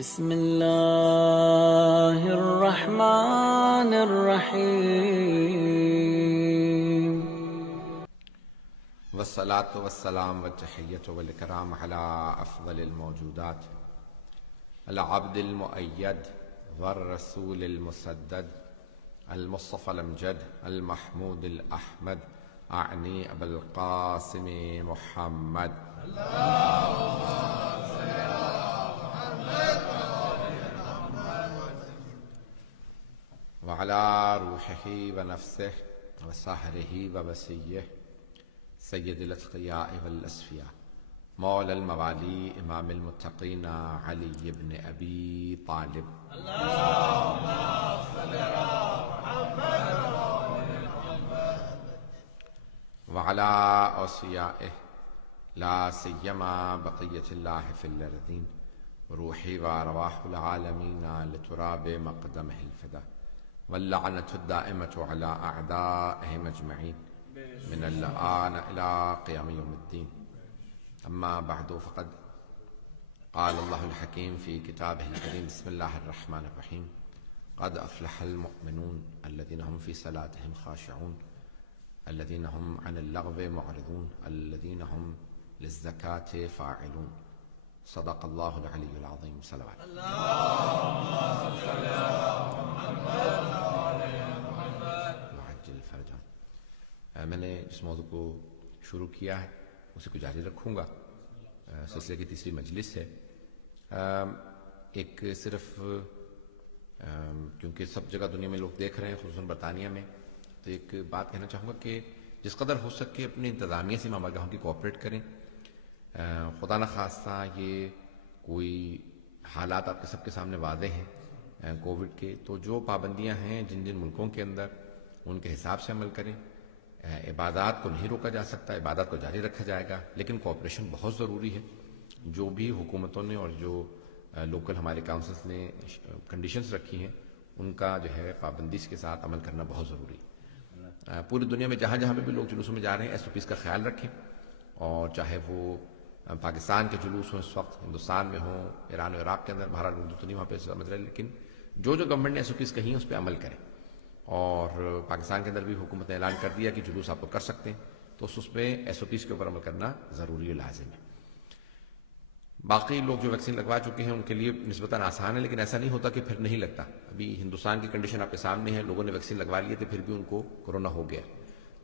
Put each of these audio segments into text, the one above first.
بسم اللہ الرحمن الرحیم والصلاة والسلام والتحیۃ والاکرام علی افضل الموجودات العبد المؤید والرسول المسدد المصطفى الامجد المحمود الاحمد اعنی ابا القاسم محمد وعلى روحه ونفسه وسحره ووسيه سيد الاتقياء والأصفياء مولى الموالي إمام المتقين علي بن أبي طالب اللهم صل على محمد وعلى أوصيائه لا سيما بقية الله في الأرضين روحي وأرواح العالمين لتراب مقدمه الفدا واللعنة الدائمة على أعدائهم أجمعين من الآن إلى قيام يوم الدين أما بعد فقد قال الله الحكيم في كتابه الكريم بسم الله الرحمن الرحيم قد أفلح المؤمنون الذين هم في صلاتهم خاشعون الذين هم عن اللغو معرضون الذين هم للزكاة فاعلون صدق الله العلي العظيم صلوات اللهم صل على محمد وعجل فرجه میں نے جس موضوع کو شروع کیا ہے اسے کو جاری رکھوں گا. سلسلے کی تیسری مجلس ہے. ایک صرف کیونکہ سب جگہ دنیا میں لوگ دیکھ رہے ہیں خصوصاً برطانیہ میں تو ایک بات کہنا چاہوں گا کہ جس قدر ہو سکے اپنی انتظامیہ سے امام بارگاہوں کی کوآپریٹ کریں. خدا نخواستہ یہ کوئی حالات آپ کے سب کے سامنے واضح ہیں کووڈ کے تو جو پابندیاں ہیں جن جن ملکوں کے اندر ان کے حساب سے عمل کریں. عبادات کو نہیں روکا جا سکتا, عبادات کو جاری رکھا جائے گا لیکن کوآپریشن بہت ضروری ہے. جو بھی حکومتوں نے اور جو لوکل ہمارے کاؤنسلس نے کنڈیشنز رکھی ہیں ان کا جو ہے پابندی کے ساتھ عمل کرنا بہت ضروری ہے. پوری دنیا میں جہاں جہاں پہ بھی لوگ جلوسوں میں جا رہے ہیں SOPs کا خیال رکھیں, اور چاہے وہ پاکستان کے جلوس ہوں اس وقت, ہندوستان میں ہوں, ایران و عراق کے اندر, بہرحال اردو تو نہیں وہاں پہ سمجھ رہے, لیکن جو گورنمنٹ نے SOPs کہی ہیں اس پہ عمل کریں. اور پاکستان کے اندر بھی حکومت نے اعلان کر دیا کہ جلوس آپ کو کر سکتے ہیں تو اس پہ SOPs کے اوپر عمل کرنا ضروری و لازم ہے. باقی لوگ جو ویکسین لگوا چکے ہیں ان کے لیے نسبتاً آسان ہے, لیکن ایسا نہیں ہوتا کہ پھر نہیں لگتا. ابھی ہندوستان کی کنڈیشن آپ کے سامنے ہے, لوگوں نے ویکسین لگوا لیے تھے پھر بھی ان کو کورونا ہو گیا.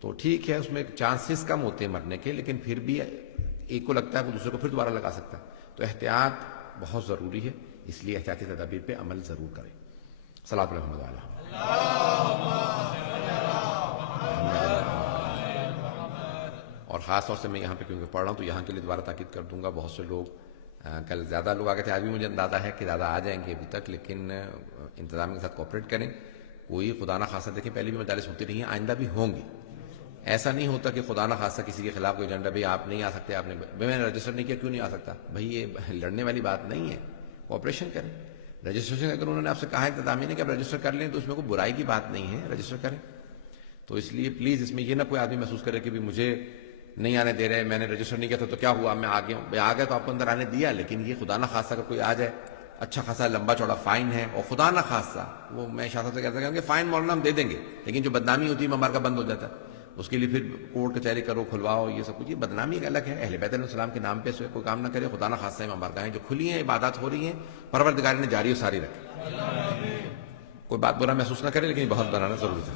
تو ٹھیک ہے اس میں چانسز کم ہوتے ہیں مرنے کے, لیکن پھر بھی ایک کو لگتا ہے وہ دوسرے کو پھر دوبارہ لگا سکتا ہے. تو احتیاط بہت ضروری ہے, اس لیے احتیاطی تدابیر پہ عمل ضرور کریں. صلاۃ محمد علیہ اور خاص طور سے میں یہاں پہ کیونکہ پڑھ رہا ہوں تو یہاں کے لیے دوبارہ تاکید کر دوں گا. بہت سے لوگ کل زیادہ لوگ آگے تھے, آج بھی مجھے اندازہ ہے کہ زیادہ آ جائیں گے ابھی تک, لیکن انتظامیہ کے ساتھ کوآپریٹ کریں. کوئی خدا نہ خواستہ دیکھیں پہلے بھی مجالس ہوتی رہی ہیں, آئندہ بھی ہوں گی. ایسا نہیں ہوتا کہ خدا نہ خواستہ کسی کے خلاف کوئی ایجنڈا, بھائی آپ نہیں آ سکتے, آپ نے میں نے رجسٹر نہیں کیا کیوں نہیں آ سکتا. بھائی یہ لڑنے والی بات نہیں ہے, کوآپریشن کریں. رجسٹریشن اگر انہوں نے آپ سے کہا ہے انتظامیہ نے کہ آپ رجسٹر کر لیں تو اس میں کوئی برائی کی بات نہیں ہے, رجسٹر کریں. تو اس لیے پلیز اس میں یہ نہ کوئی آدمی محسوس کرے کہ مجھے نہیں آنے دے رہے, میں نے رجسٹر نہیں کیا تھا تو کیا ہوا, میں آ گیا ہوں. بھائی آ گیا تو آپ کو اندر آنے دیا, لیکن یہ خدا نہ خواستہ اگر کوئی آ جائے, اچھا خاصا لمبا چوڑا فائن ہے, اور خدا نہ خواستہ وہ میں شاہ صاحب سے کہتا ہوں کہ فائن مولانا ہم دے دیں گے, لیکن جو بدنامی ہوتی ہے ممبر کا بند ہو جاتا ہے, اس کے لیے پھر کورٹ کچہری کرو, کھلواؤ, یہ سب کچھ. یہ بدنامی ایک الگ ہے. اہل بیت علیہ السلام کے نام پہ کوئی کام نہ کرے. خدا نہ خواستہ ممبر کا ہیں جو کھلی ہیں, عبادات ہو رہی ہیں, پروردگار نے جاری و ساری رکھی. کوئی بات برا محسوس نہ کرے, لیکن بہت بنانا ضروری تھا.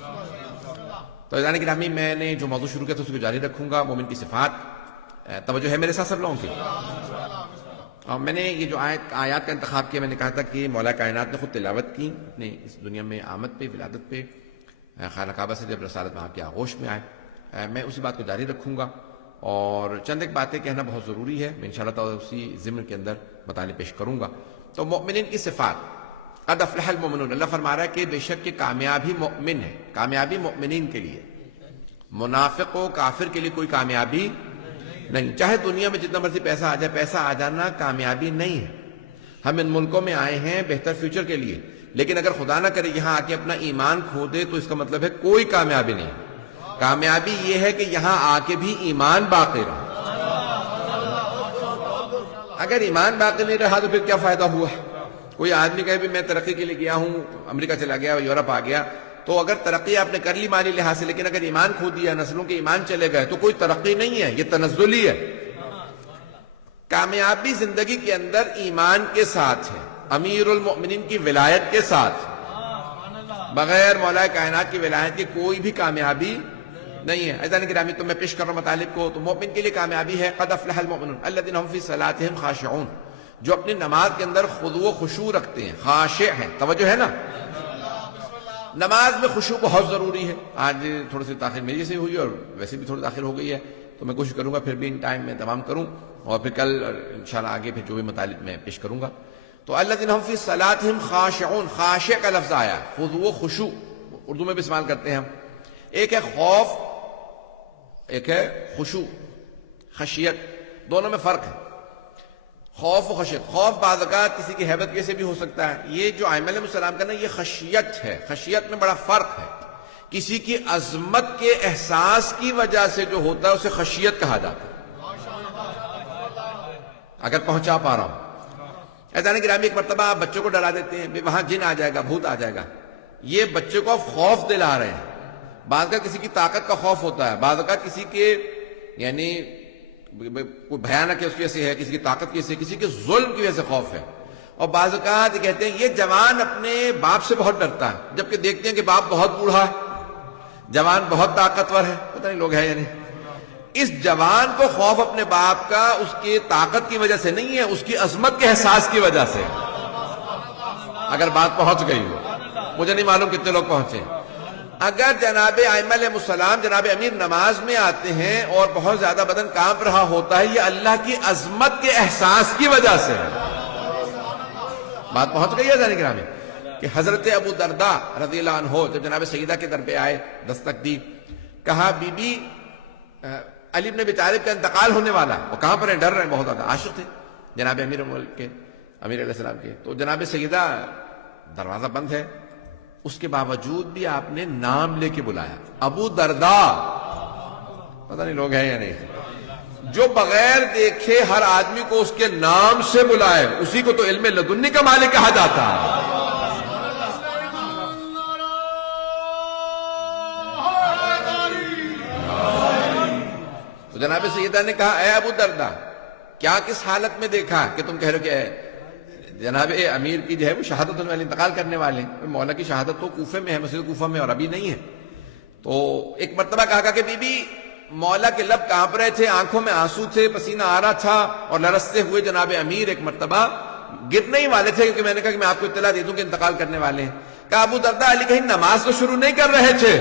تو اذان گرامی میں نے جو موضوع شروع کیا تھا اس کو جاری رکھوں گا. مومن کی صفات. توجہ ہے میرے ساتھ سب لوگوں کی. اور میں نے یہ جو آیات کا انتخاب کیا, میں نے کہا تھا کہ مولا کائنات نے خود تلاوت کی اپنے اس دنیا میں آمد پہ, ولادت پہ, خانہ کعبہ سے جب رسالت میں آپ کے آغوش میں آئے. میں اسی بات کو جاری رکھوں گا اور چند ایک باتیں کہنا بہت ضروری ہے. میں انشاءاللہ تعالی اسی ضمن کے اندر بتانے پیش کروں گا. تو مومنین کی صفات. قد افلح المؤمنون, اللہ فرما رہا ہے کہ بے شک یہ کامیابی مؤمن ہے, کامیابی مؤمنین کے لیے. منافق و کافر کے لیے کوئی کامیابی نہیں. چاہے دنیا میں جتنا مرضی پیسہ آ جائے, پیسہ آ جانا کامیابی نہیں ہے. ہم ان ملکوں میں آئے ہیں بہتر فیوچر کے لیے, لیکن اگر خدا نہ کرے یہاں آ کے اپنا ایمان کھو دے تو اس کا مطلب ہے کوئی کامیابی نہیں. کامیابی یہ ہے کہ یہاں آ کے بھی ایمان باقی رہے. اگر ایمان باقی نہیں رہا تو پھر کیا فائدہ ہوا. کوئی آدمی کہے بھی میں ترقی کے لیے گیا ہوں، امریکہ چلا گیا، یورپ آ گیا، تو اگر ترقی آپ نے کر لی مالی لحاظ سے، لیکن اگر ایمان کھو دیا، نسلوں کے ایمان چلے گئے، تو کوئی ترقی نہیں ہے، یہ تنزلی ہے۔ کامیابی زندگی کے اندر ایمان کے ساتھ ہے، امیر المؤمنین کی ولایت کے ساتھ، بغیر مولا کائنات کی ولایت کی کوئی بھی کامیابی نہیں ہے۔ عزیزان گرامی، تو میں پیش کر رہا ہوں مطالب کو، تو مومن کے لیے کامیابی ہے قد افلح المؤمنون الذین هم فی صلاتهم خاشعون، جو اپنی نماز کے اندر خضوع و خشوع رکھتے ہیں، خاشع ہیں، توجہ ہے نا، نماز میں خشوع بہت ضروری ہے۔ آج تھوڑی سی تاخیر میری سے ہوئی اور ویسے بھی تھوڑی تاخیر ہو گئی ہے، تو میں کوشش کروں گا پھر بھی ان ٹائم میں تمام کروں، اور پھر کل انشاءاللہ آگے پھر جو بھی مطالب میں پیش کروں گا۔ تو الذین هم فی صلاتهم خاشعون، خاشع کا لفظ آیا، خضوع و خشوع اردو میں بھی استعمال کرتے ہیں ہم۔ ایک ہے خوف، ایک ہے خشوع، خشیت، دونوں میں فرق ہے۔ خوف و خشیت، خوف بعض اوقات کسی کی ہیبت کی سے بھی ہو سکتا ہے، یہ جو ائمہ علیہ السلام کا نا یہ خشیت ہے، خشیت میں بڑا فرق ہے۔ کسی کی عظمت کے احساس کی وجہ سے جو ہوتا ہے اسے خشیت کہا جاتا ہے، اگر پہنچا پا رہا ہوں۔ عزیزان گرامی، ایک مرتبہ آپ بچوں کو ڈرا دیتے ہیں بھی وہاں جن آ جائے گا، بھوت آ جائے گا، یہ بچے کو خوف دلا رہے ہیں۔ بعض اوقات کسی کی طاقت کا خوف ہوتا ہے، بعض اوقات کسی کے یعنی کوئی بھیانک ہے اس کی وجہ سے ہے، کسی کی طاقت کی وجہ سے، کسی کے ظلم کی وجہ سے خوف ہے۔ اور بعض اوقات یہ کہتے ہیں یہ جوان اپنے باپ سے بہت ڈرتا ہے، جبکہ دیکھتے ہیں کہ باپ بہت بوڑھا ہے، جوان بہت طاقتور ہے، پتہ نہیں لوگ ہیں یا نہیں۔ اس جوان کو خوف اپنے باپ کا اس کی طاقت کی وجہ سے نہیں ہے، اس کی عظمت کے احساس کی وجہ سے، اگر بات پہنچ گئی ہو۔ مجھے نہیں معلوم کتنے لوگ پہنچے۔ اگر جناب ائمہ علیہ السلام، جناب امیر نماز میں آتے ہیں اور بہت زیادہ بدن کانپ رہا ہوتا ہے، یہ اللہ کی عظمت کے احساس کی وجہ سے ہے۔ بات پہنچ گئی ہے جانے گرامی، کہ حضرت ابو درداء رضی اللہ عنہ جب جناب سیدہ کے در پہ آئے، دستک دی، کہا بی بی علی بن ابی طالب کا انتقال ہونے والا، وہ کہاں پر ہیں؟ ڈر رہے ہیں، بہت زیادہ عاشق تھے جناب امیر ملک کے، امیر علیہ السلام کے۔ تو جناب سیدہ، دروازہ بند ہے، اس کے باوجود بھی آپ نے نام لے کے بلایا، ابو درداء، پتہ نہیں لوگ ہیں یا نہیں، جو بغیر دیکھے ہر آدمی کو اس کے نام سے بلائے، اسی کو تو علم لدنی کا مالک کہا جاتا ہے۔ تو جناب سیدہ نے کہا اے ابو درداء، کیا کس حالت میں دیکھا کہ تم کہہ رہے ہو کہ جناب امیر کی جو ہے وہ شہادت ہونے والے، انتقال کرنے والے، مولا کی شہادت تو کوفے میں ہے، مسجد کوفہ میں، اور ابھی نہیں ہے۔ تو ایک مرتبہ کہا کہ بی بی مولا کے لب کانپ رہے تھے، آنکھوں میں آنسو تھے، پسینہ آ رہا تھا، اور لرزتے ہوئے جناب امیر ایک مرتبہ گرنے ہی والے تھے، کیونکہ میں نے کہا کہ میں آپ کو اطلاع دے دوں کہ انتقال کرنے والے ہیں۔ کہا ابو درداء، علی کہیں نماز تو شروع نہیں کر رہے تھے؟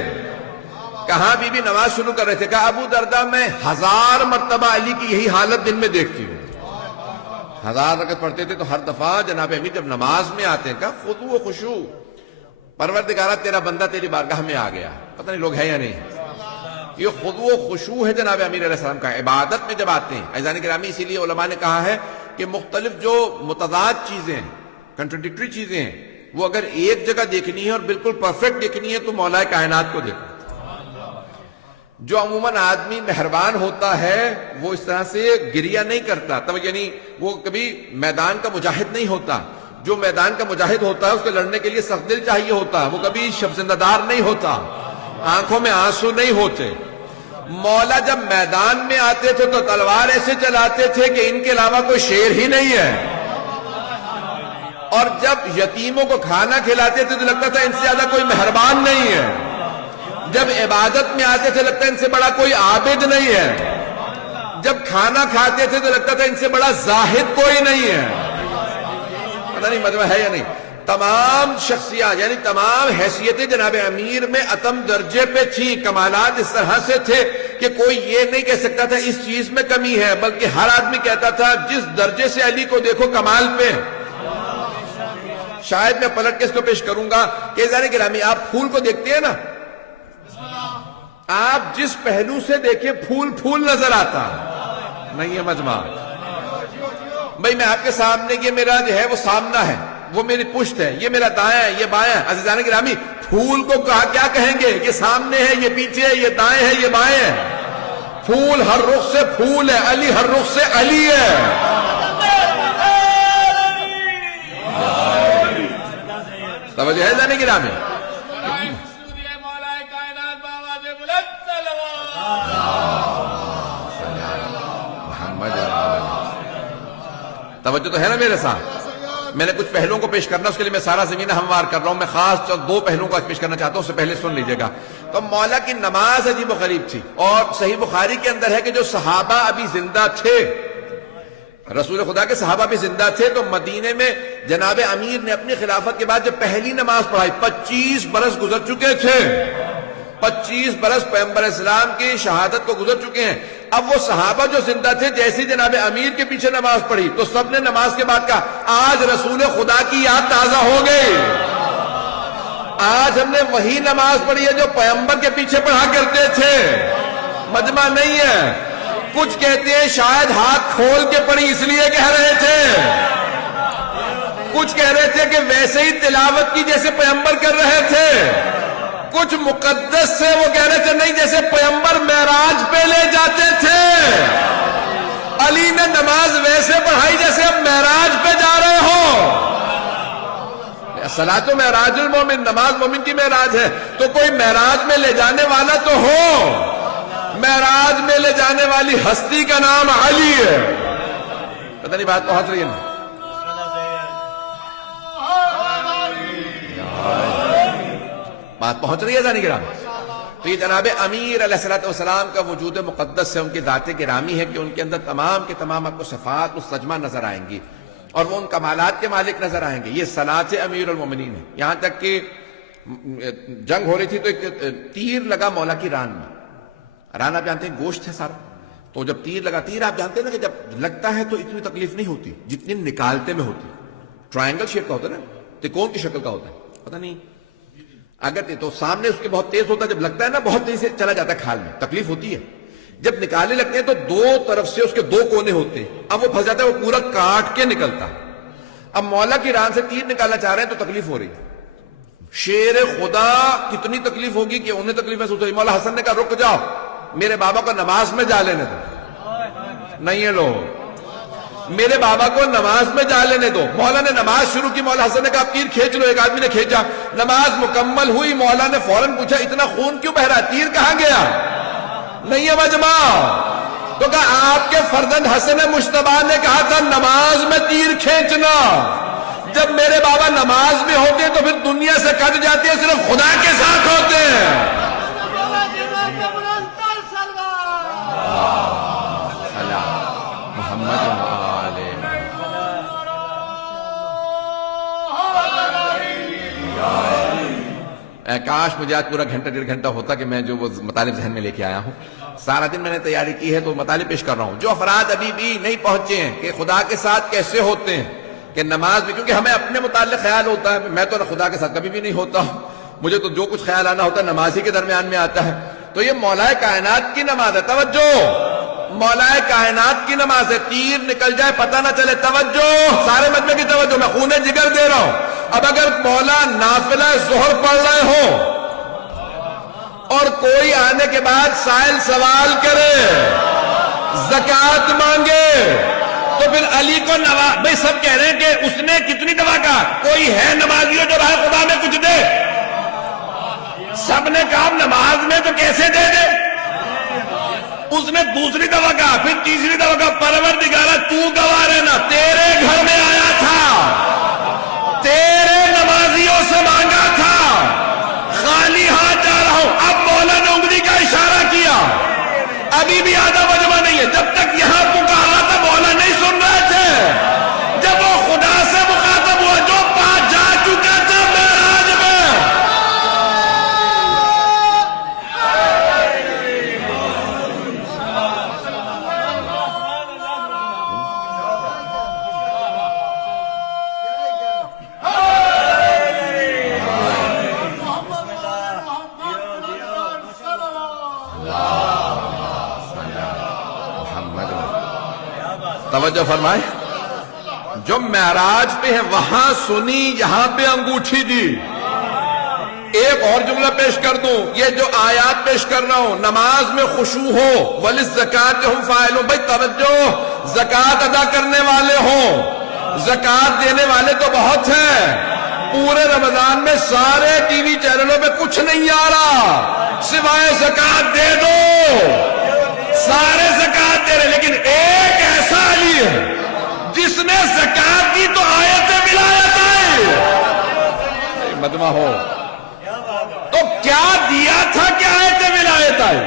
کہاں بی بی نماز شروع کر رہے تھے؟ کہا ابو درداء، میں 1000 مرتبہ علی کی یہی حالت دن میں دیکھتی ہوں، 1000 رکعت پڑھتے تھے، تو ہر دفعہ جناب امیر جب نماز میں آتے ہیں، کہا خضوع و خشوع، پروردگارہ تیرا بندہ تیری بارگاہ میں آ گیا، پتہ نہیں لوگ ہیں یا نہیں۔ یہ خضوع و خشوع ہے جناب امیر علیہ السلام کا، عبادت میں جب آتے ہیں۔ عزیزان گرامی، اسی لیے علماء نے کہا ہے کہ مختلف جو متضاد چیزیں ہیں، کنٹراڈکٹری چیزیں ہیں، وہ اگر ایک جگہ دیکھنی ہے اور بالکل پرفیکٹ دیکھنی ہے تو مولا کائنات کو دیکھو۔ جو عموماً آدمی مہربان ہوتا ہے وہ اس طرح سے گریہ نہیں کرتا، تب یعنی وہ کبھی میدان کا مجاہد نہیں ہوتا۔ جو میدان کا مجاہد ہوتا ہے اس کو لڑنے کے لیے سخت دل چاہیے ہوتا ہے، وہ کبھی شبزندہ دار نہیں ہوتا، آنکھوں میں آنسو نہیں ہوتے۔ مولا جب میدان میں آتے تھے تو تلوار ایسے چلاتے تھے کہ ان کے علاوہ کوئی شیر ہی نہیں ہے، اور جب یتیموں کو کھانا کھلاتے تھے تو لگتا تھا ان سے زیادہ کوئی مہربان نہیں ہے، جب عبادت میں آتے تھے لگتا ہے ان سے بڑا کوئی عابد نہیں ہے، جب کھانا کھاتے تھے تو لگتا تھا ان سے بڑا زاہد کوئی نہیں ہے۔ پتہ نہیں مجمع ہے یا نہیں۔ تمام شخصیات یعنی تمام حیثیتیں جناب امیر میں اتم درجے پہ تھیں، کمالات اس طرح سے تھے کہ کوئی یہ نہیں کہہ سکتا تھا اس چیز میں کمی ہے، بلکہ ہر آدمی کہتا تھا جس درجے سے علی کو دیکھو کمال پہ۔ شاید میں پلٹ کے اس کو پیش کروں گا کہ عزیزان گرامی، آپ پھول کو دیکھتے ہیں نا، آپ جس پہلو سے دیکھیں پھول پھول نظر آتا نہیں ہے مجمع۔ بھئی میں آپ کے سامنے، یہ میرا جو ہے وہ سامنا ہے، وہ میری پشت ہے، یہ میرا دائیں ہے، یہ بائیں ہے۔ عزیزان گرامی، پھول کو کیا کہیں گے؟ یہ سامنے ہے، یہ پیچھے ہے، یہ دائیں ہے، یہ بائیں ہے۔ پھول ہر رخ سے پھول ہے، علی ہر رخ سے علی ہے۔ توجہ ہے جانے گرام میں توجہ تو ہے نا میرے ساتھ. میں نے کچھ پہلوؤں کو پیش کرنا، اس کے لیے میں سارا زمینہ ہموار کر رہا ہوں. میں خاص دو پہلوؤں کو پیش کرنا چاہتا ہوں، اس سے پہلے سن لیجئے گا. تو مولا کی نماز عجیب و غریب تھی، اور صحیح بخاری کے اندر ہے کہ جو صحابہ ابھی زندہ تھے، رسول خدا کے صحابہ بھی زندہ تھے، تو مدینے میں جناب امیر نے اپنی خلافت کے بعد جب پہلی نماز پڑھائی، 25 برس گزر چکے تھے، 25 برس پیغمبر اسلام کی شہادت کو گزر چکے ہیں. اب وہ صحابہ جو زندہ تھے، جیسے جناب امیر کے پیچھے نماز پڑھی تو سب نے نماز کے بعد کہا آج رسول خدا کی یاد تازہ ہو گئی، آج ہم نے وہی نماز پڑھی ہے جو پیغمبر کے پیچھے پڑھا کرتے تھے. مجمع نہیں ہے. کچھ کہتے ہیں شاید ہاتھ کھول کے پڑھی اس لیے کہہ رہے تھے، کچھ کہہ رہے تھے کہ ویسے ہی تلاوت کی جیسے پیغمبر کر رہے تھے، کچھ مقدس سے وہ کہہ رہے تھے نہیں جیسے پیغمبر معراج پہ لے جاتے تھے. علی نے نماز ویسے پڑھائی جیسے اب معراج پہ جا رہے ہو. صلاۃ معراج المومن، نماز مومن کی معراج ہے، تو کوئی معراج میں لے جانے والا تو ہو. معراج میں لے جانے والی ہستی کا نام علی ہے. پتہ نہیں بات پہنچ رہی ہے نا؟ بات پہنچ رہی ہے ذانی گرام. تو یہ جناب امیر علیہ السلام کا وجود مقدس سے ان کی ذات گرامی ہے کہ ان کے اندر تمام کے تمام آپ کو صفات مستجمع نظر آئیں گی، اور وہ ان کمالات کے مالک نظر آئیں گے. یہ صلاۃ امیر المومنین ہے. یہاں تک کہ جنگ ہو رہی تھی تو ایک تیر لگا مولا کی ران میں. ران آپ جانتے ہیں گوشت ہے سارا، تو جب تیر لگا، تیر آپ جانتے ہیں نا کہ جب لگتا ہے تو اتنی تکلیف نہیں ہوتی جتنی نکالتے میں ہوتی. ٹرائنگل شیپ کا ہوتا ہے نا، ترکون کی شکل کا ہوتا ہے، پتہ نہیں اگر تو سامنے اس کے بہت تیز ہوتا ہے، جب لگتا ہے نا بہت تیز سے چلا جاتا ہے کھال میں، تکلیف ہوتی ہے. جب نکالنے لگتے ہیں تو دو طرف سے اس کے دو کونے ہوتے ہیں، اب وہ پھنس جاتا ہے، وہ پورا کاٹ کے نکلتا. اب مولا کی ران سے تیر نکالنا چاہ رہے ہیں تو تکلیف ہو رہی ہے. شیر خدا کتنی تکلیف ہوگی کہ انہیں تکلیف محسوس ہوئی. مولا حسن نے کہا رک جاؤ، میرے بابا کو نماز میں جا لینے دو. نہیں ہے لوگ، میرے بابا کو نماز میں جا لینے دو. مولا نے نماز شروع کی، مولا حسن نے کہا تیر کھینچ لو. ایک آدمی نے کھینچا، نماز مکمل ہوئی. مولا نے فوراً پوچھا اتنا خون کیوں بہ رہا ہے، تیر کہاں گیا؟ نہیں ہے مجمع. تو کہا آپ کے فرزند حسن مجتبیٰ نے کہا تھا نماز میں تیر کھینچنا. جب میرے بابا نماز میں ہوتے تو پھر دنیا سے کٹ جاتے ہیں، صرف خدا کے ساتھ ہوتے ہیں. کاش مجھے آج پورا گھنٹہ ڈیڑھ گھنٹہ ہوتا کہ میں جو وہ مطالب ذہن میں لے کے آیا ہوں. سارا دن میں نے تیاری کی ہے تو مطالب پیش کر رہا ہوں. جو افراد ابھی بھی نہیں پہنچے ہیں کہ خدا کے ساتھ کیسے ہوتے ہیں، کہ نماز بھی، کیونکہ ہمیں اپنے متعلق خیال ہوتا ہے، میں تو خدا کے ساتھ کبھی بھی نہیں ہوتا ہوں، مجھے تو جو کچھ خیال آنا ہوتا ہے نماز ہی کے درمیان میں آتا ہے. تو یہ مولا کائنات کی نماز ہے. توجہ، مولا کائنات کی نماز ہے. تیر نکل جائے پتہ نہ چلے. توجہ سارے مجمع کی توجہ، میں خون جگر دے رہا ہوں. اب اگر مولا نافلہ ظہر پڑھ رہے ہو اور کوئی آنے کے بعد سائل سوال کرے، زکوٰۃ مانگے، تو پھر علی کو بھئی سب کہہ رہے ہیں کہ اس نے کتنی دفعہ کہا کوئی ہے نمازیوں جو راہ خدا میں کچھ دے؟ سب نے کہا نماز میں تو کیسے دے دے. اس نے دوسری دفعہ کہا، پھر تیسری دفعہ کہا پروردگارہ تو گواہ رہنا، تیرے گھر میں آیا تھا، تیرے نمازیوں سے مانگا تھا، خالی ہاتھ جا رہا ہوں. اب مولا نے انگلی کا اشارہ کیا، ابھی بھی آدھا مجمع نہیں ہے. جب تک یہاں پکارا تھا مولا نہیں سن رہے تھے. جب وہ خدا سے مخاطب ہوا جو پاس جا چکا تھا معراج میں، توجہ فرمائے، جو معراج پہ ہے وہاں سنی، یہاں پہ انگوٹھی دی. ایک اور جملہ پیش کر دوں، یہ جو آیات پیش کر رہا ہوں، نماز میں خشوع ہو، وَلِلزَّكَاةِ هُمْ فَاعِلُونَ. بھائی توجہ، زکوٰۃ ادا کرنے والے ہوں، زکوٰۃ دینے والے تو بہت ہیں، پورے رمضان میں سارے ٹی وی چینلوں پہ کچھ نہیں آ رہا سوائے زکات دے دو، سارے زکات دے رہے، لیکن ایک ایسا علی ہے جس نے زکات دی تو آیت ولایت آئی، مدمہ ہو تو کیا دیا تھا کہ آیت ولایت آئی؟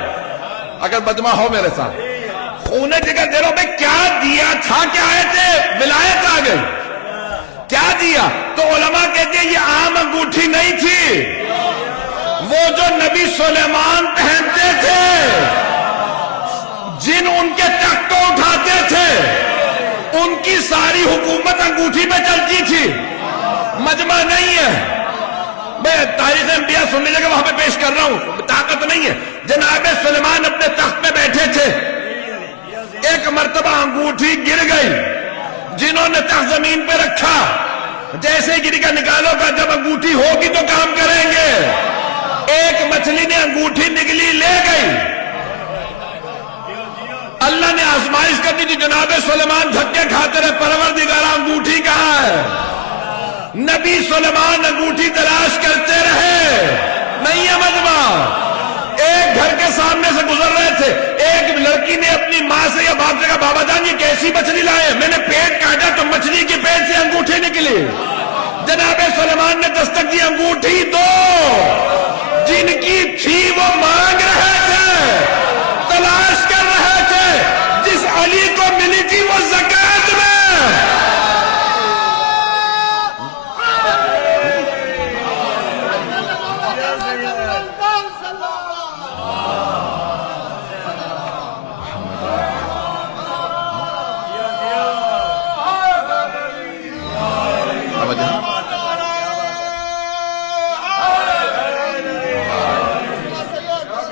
اگر مدمہ ہو میرے ساتھ خون جگر دے رہا ہوں، میں کیا دیا تھا کہ آیت ولایت آ گئی؟ کیا دیا؟ تو علماء کہتے ہیں یہ عام انگوٹھی نہیں تھی، وہ جو نبی سلیمان پہنتے تھے، جن ان کے تخت کو اٹھاتے تھے، ان کی ساری حکومت انگوٹھی پہ چلتی تھی، مجمع نہیں ہے، میں تاریخ انبیاء سننے جگہ وہاں پہ پیش کر رہا ہوں، طاقت نہیں ہے۔ جناب سلیمان اپنے تخت پہ بیٹھے تھے، ایک مرتبہ انگوٹھی گر گئی، جنہوں نے تخت زمین پہ رکھا، جیسے گری کا نکالو کا جب انگوٹھی ہوگی تو کام کریں گے، ایک مچھلی نے انگوٹھی نگلی لے گئی، اللہ نے آزمائش کر دی تھی، جناب سلیمان دھکے کھاتے رہے، پروردگارہ انگوٹھی کہاں ہے؟ نبی سلیمان انگوٹھی تلاش کرتے رہے، نہیں ہے مجمع۔ ایک گھر کے سامنے سے گزر رہے تھے، ایک لڑکی نے اپنی ماں سے یا باپ سے کہا بابا جان یہ کیسی مچھلی لائے؟ میں نے پیٹ کاٹا تو مچھلی کے پیٹ سے انگوٹھی نکلی، جناب سلیمان نے دستک دی انگوٹھی دو، جن کی تھی وہ مانگ رہے تھے، تلاش کر رہے تھے، جس علی کو ملی تھی وہ زکات میں۔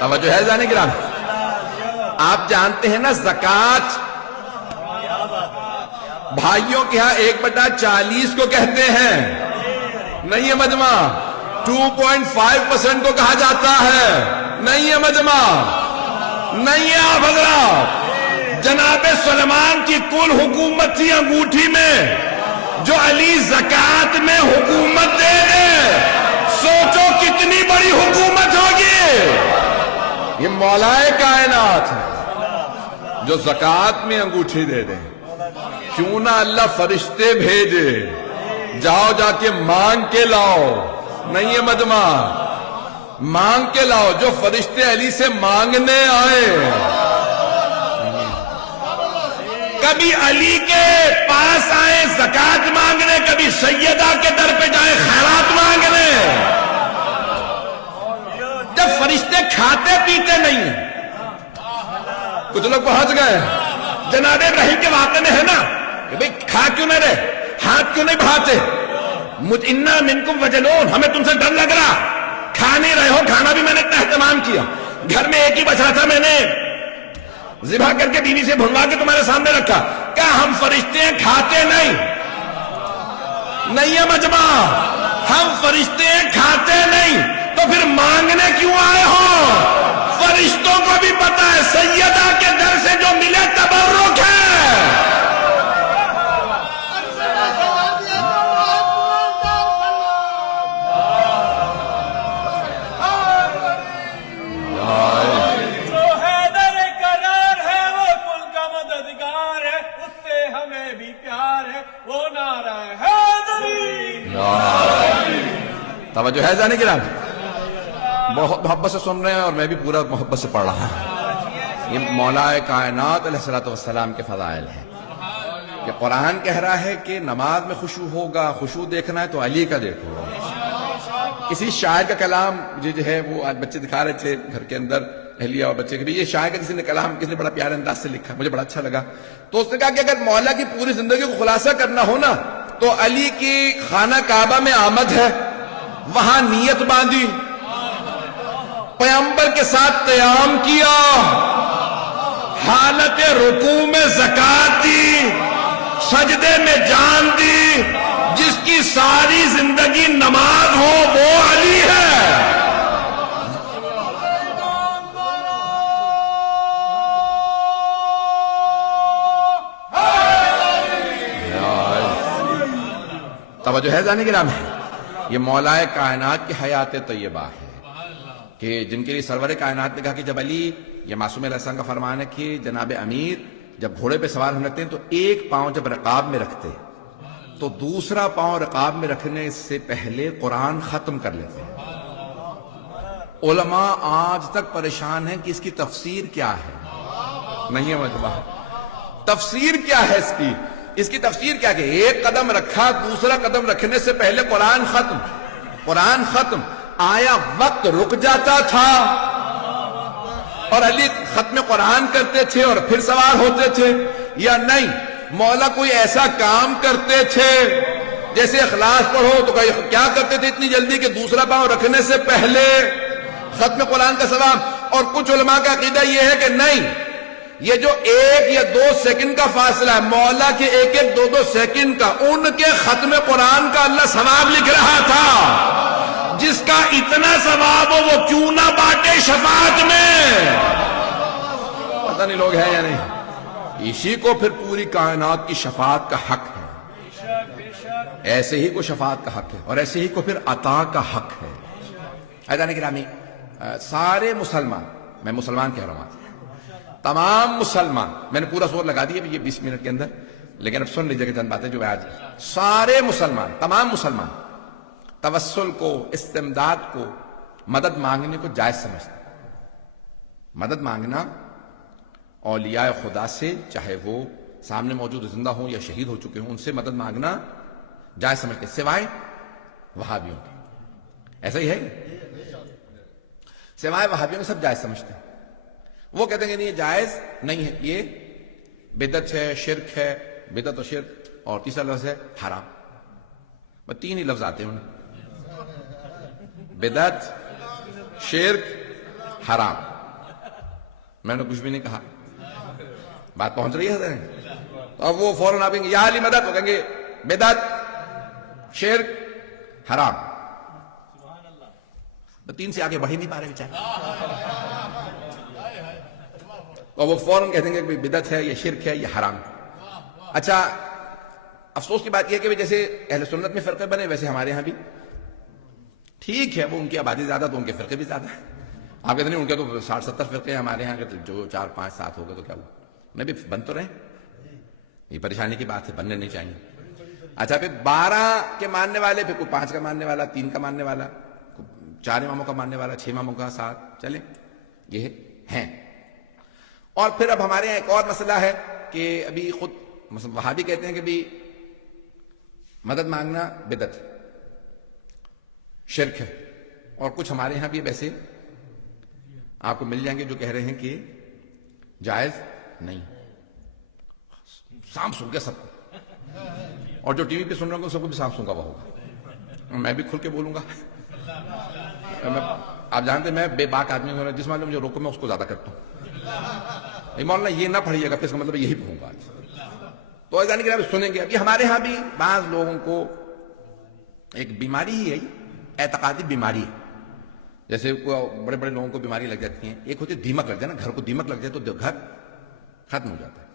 توجہ ہے جانے گرام، آپ جانتے ہیں نا زکات بھائیوں کے ہاں 1/40 کو کہتے ہیں، نہیں ہے مجمع، 2.5% کو کہا جاتا ہے، نہیں ہے مجمع، نہیں ہے آپ حضرات۔ جناب سلیمان کی کل حکومت تھی انگوٹھی میں، جو علی زکات میں حکومت دے دے، سوچو کتنی بڑی حکومت ہوگی۔ یہ مولائے کائنات ہے جو زکات میں انگوٹھی دے دے، کیوں نہ اللہ فرشتے بھیجے، جاؤ جا کے مانگ کے لاؤ، نہیں ہے مجمع، مانگ کے لاؤ، جو فرشتے علی سے مانگنے آئے، کبھی علی کے پاس آئے زکات مانگنے، کبھی سیدہ کے در پہ جائے خیرات مانگنے، جب فرشتے کھاتے پیتے نہیں ہیں، کچھ لوگ پہنچ گئے جناب ابراہیم کے واقعے میں ہے نا کہ بھئی کھا کیوں نہیں رہے، ہاتھ کیوں نہیں بڑھاتے، انا منکم وجلون، ہمیں تم سے ڈر لگ رہا، کھا نہیں رہے ہو، کھانا بھی میں نے اتنا اہتمام کیا، گھر میں ایک ہی بچا تھا، میں نے ذبح کر کے بیوی سے بھنوا کے تمہارے سامنے رکھا، کیا ہم فرشتے ہیں کھاتے نہیں؟ نہیں ہے مجمع، ہم فرشتے ہیں کھاتے نہیں، تو پھر مانگنے کیوں آئے ہو؟ فرشتوں کو بھی پتا ہے سیدہ کے در سے جو ملے تبرک ہے۔ جو حیدر قرار ہے وہ کل کا مددگار ہے، اس سے ہمیں بھی پیار ہے، وہ نعرہ حیدری۔ توجہ ہے جانے گرام، بہت محبت سے سن رہے ہیں اور میں بھی پورا محبت سے پڑھ رہا ہوں۔ یہ مولا کائنات علیہ الصلوۃ والسلام کے فضائل ہیں کہ قرآن کہہ رہا ہے کہ نماز میں خشوع ہوگا، خشوع دیکھنا ہے تو علی کا دیکھو۔ کسی شاعر کا کلام جو ہے وہ آج بچے دکھا رہے تھے گھر کے اندر، اہلیہ اور بچے کے بھی، یہ شاعر کا کسی نے کلام کسی نے بڑا پیارے انداز سے لکھا، مجھے بڑا اچھا لگا۔ تو اس نے کہا کہ اگر مولا کی پوری زندگی کو خلاصہ کرنا ہو نا تو علی کی خانہ کعبہ میں آمد ہے، وہاں نیت باندھی، پیغمبر کے ساتھ قیام کیا، حالت رکوع میں زکات دی، سجدے میں جان دی، جس کی ساری زندگی نماز ہو وہ علی ہے۔ توجہ ہے جانے کے نام ہے، یہ مولائے کائنات کی حیات طیبہ ہے کہ جن کے لیے سرور کائنات نے کہا کہ جب علی، یہ معصوم علیہ السلام کا فرمان ہے کہ جناب امیر جب گھوڑے پہ سوار ہونے لگتے ہیں تو ایک پاؤں جب رقاب میں رکھتے تو دوسرا پاؤں رقاب میں رکھنے سے پہلے قرآن ختم کر لیتے ہیں۔ علماء آج تک پریشان ہیں کہ اس کی تفسیر کیا ہے، نہیں ہے مجمع تفسیر کیا ہے اس کی تفسیر کیا کہ ایک قدم رکھا دوسرا قدم رکھنے سے پہلے قرآن ختم، آیا وقت رک جاتا تھا اور علی ختم قرآن کرتے تھے اور پھر سوار ہوتے تھے، یا نہیں مولا کوئی ایسا کام کرتے تھے جیسے اخلاص پڑھو تو کیا کرتے تھے اتنی جلدی کہ دوسرا پاؤں رکھنے سے پہلے ختم قرآن کا ثواب؟ اور کچھ علماء کا عقیدہ یہ ہے کہ نہیں، یہ جو 1 یا 2 سیکنڈ کا فاصلہ ہے مولا کے 1 2 سیکنڈ کا، ان کے ختم قرآن کا اللہ ثواب لکھ رہا تھا، جس کا اتنا ثواب ہو وہ کیوں نہ بانٹے شفاعت میں؟ پتہ نہیں لوگ ہیں یا نہیں، اسی کو پھر پوری کائنات کی شفاعت کا حق ہے، ایسے ہی کو شفاعت کا حق ہے اور ایسے ہی کو پھر عطا کا حق ہے۔ عزیزان گرامی، سارے مسلمان، میں مسلمان کہہ رہا ہوں، تمام مسلمان، میں نے پورا زور لگا دیا یہ 20 منٹ کے اندر، لیکن اب سن لیجیے کہ چند باتیں جو آج سارے مسلمان، تمام مسلمان توسل کو، استمداد کو، مدد مانگنے کو جائز سمجھتے ہیں۔ مدد مانگنا اولیاء خدا سے، چاہے وہ سامنے موجود زندہ ہوں یا شہید ہو چکے ہوں، ان سے مدد مانگنا جائز سمجھتے ہیں، سوائے وہابیوں کے۔ ایسا ہی ہے، سوائے وہابیوں کے سب جائز سمجھتے ہیں۔ وہ کہتے ہیں کہ نہیں یہ جائز نہیں ہے، یہ بدعت ہے، شرک ہے، بدعت و شرک، اور تیسرا لفظ ہے حرام۔ بس 3 ہی لفظ آتے ہیں انہیں، بدعت، شرک، حرام۔ میں نے کچھ بھی نہیں کہا، بات پہنچ رہی ہے۔ اب وہ فوراً آپ کہیں گے یا علی مدد، وہ کہیں گے بدعت، شرک، حرام۔ 3 سے آگے بڑھ ہی نہیں پا رہے بیچارے، اور وہ فوراً کہتے ہیں کہ بدعت ہے، یہ شرک ہے، یہ حرام۔ اچھا، افسوس کی بات یہ ہے کہ جیسے اہل سنت میں فرقے بنے ویسے ہمارے ہاں بھی ٹھیک ہے، وہ ان کی آبادی زیادہ تو ان کے فرقے بھی زیادہ ہیں۔ آپ کہتے ہیں ان کے تو 60-70 فرقے ہیں، ہمارے ہاں جو 4-5-7 ہو گئے تو کیا ہوا، انہیں بھی بن تو رہے، یہ پریشانی کی بات ہے، بننے نہیں چاہیے۔ اچھا، پھر 12 کے ماننے والے، پھر کوئی 5 کا ماننے والا، 3 کا ماننے والا، 4 اماموں کا ماننے والا، 6 اماموں کا، 7، چلیں یہ ہیں۔ اور پھر اب ہمارے یہاں ایک اور مسئلہ ہے کہ ابھی خود وہابی کہتے ہیں کہ بھی مدد مانگنا بدعت، شرک ہے، اور کچھ ہمارے ہاں بھی ویسے آپ کو مل جائیں گے جو کہہ رہے ہیں کہ جائز نہیں۔ سانپ سونگ گیا سب کو، اور جو ٹی وی پہ سن رہا ہوں سب کو بھی سانپ سونگا ہوا ہوگا، میں بھی کھل کے بولوں گا۔ آپ جانتے ہیں میں بے باک آدمی ہوں، جس معاملے میں مجھے روکو میں اس کو زیادہ کرتا ہوں۔ مولانا یہ نہ پڑھیے گا، پھر اس کا مطلب یہی پڑھوں گا آج، تو ایسا نہیں کہ سنیں گے۔ ابھی ہمارے ہاں بھی بعض لوگوں کو ایک بیماری ہی ہے، اعتقادی بیماری ہے، جیسے بڑے بڑے لوگوں کو بیماری لگ جاتی ہیں، ایک ہوتی ہے دیمک لگ جائے نا، گھر کو دیمک لگ جائے تو گھر ختم ہو جاتا ہے۔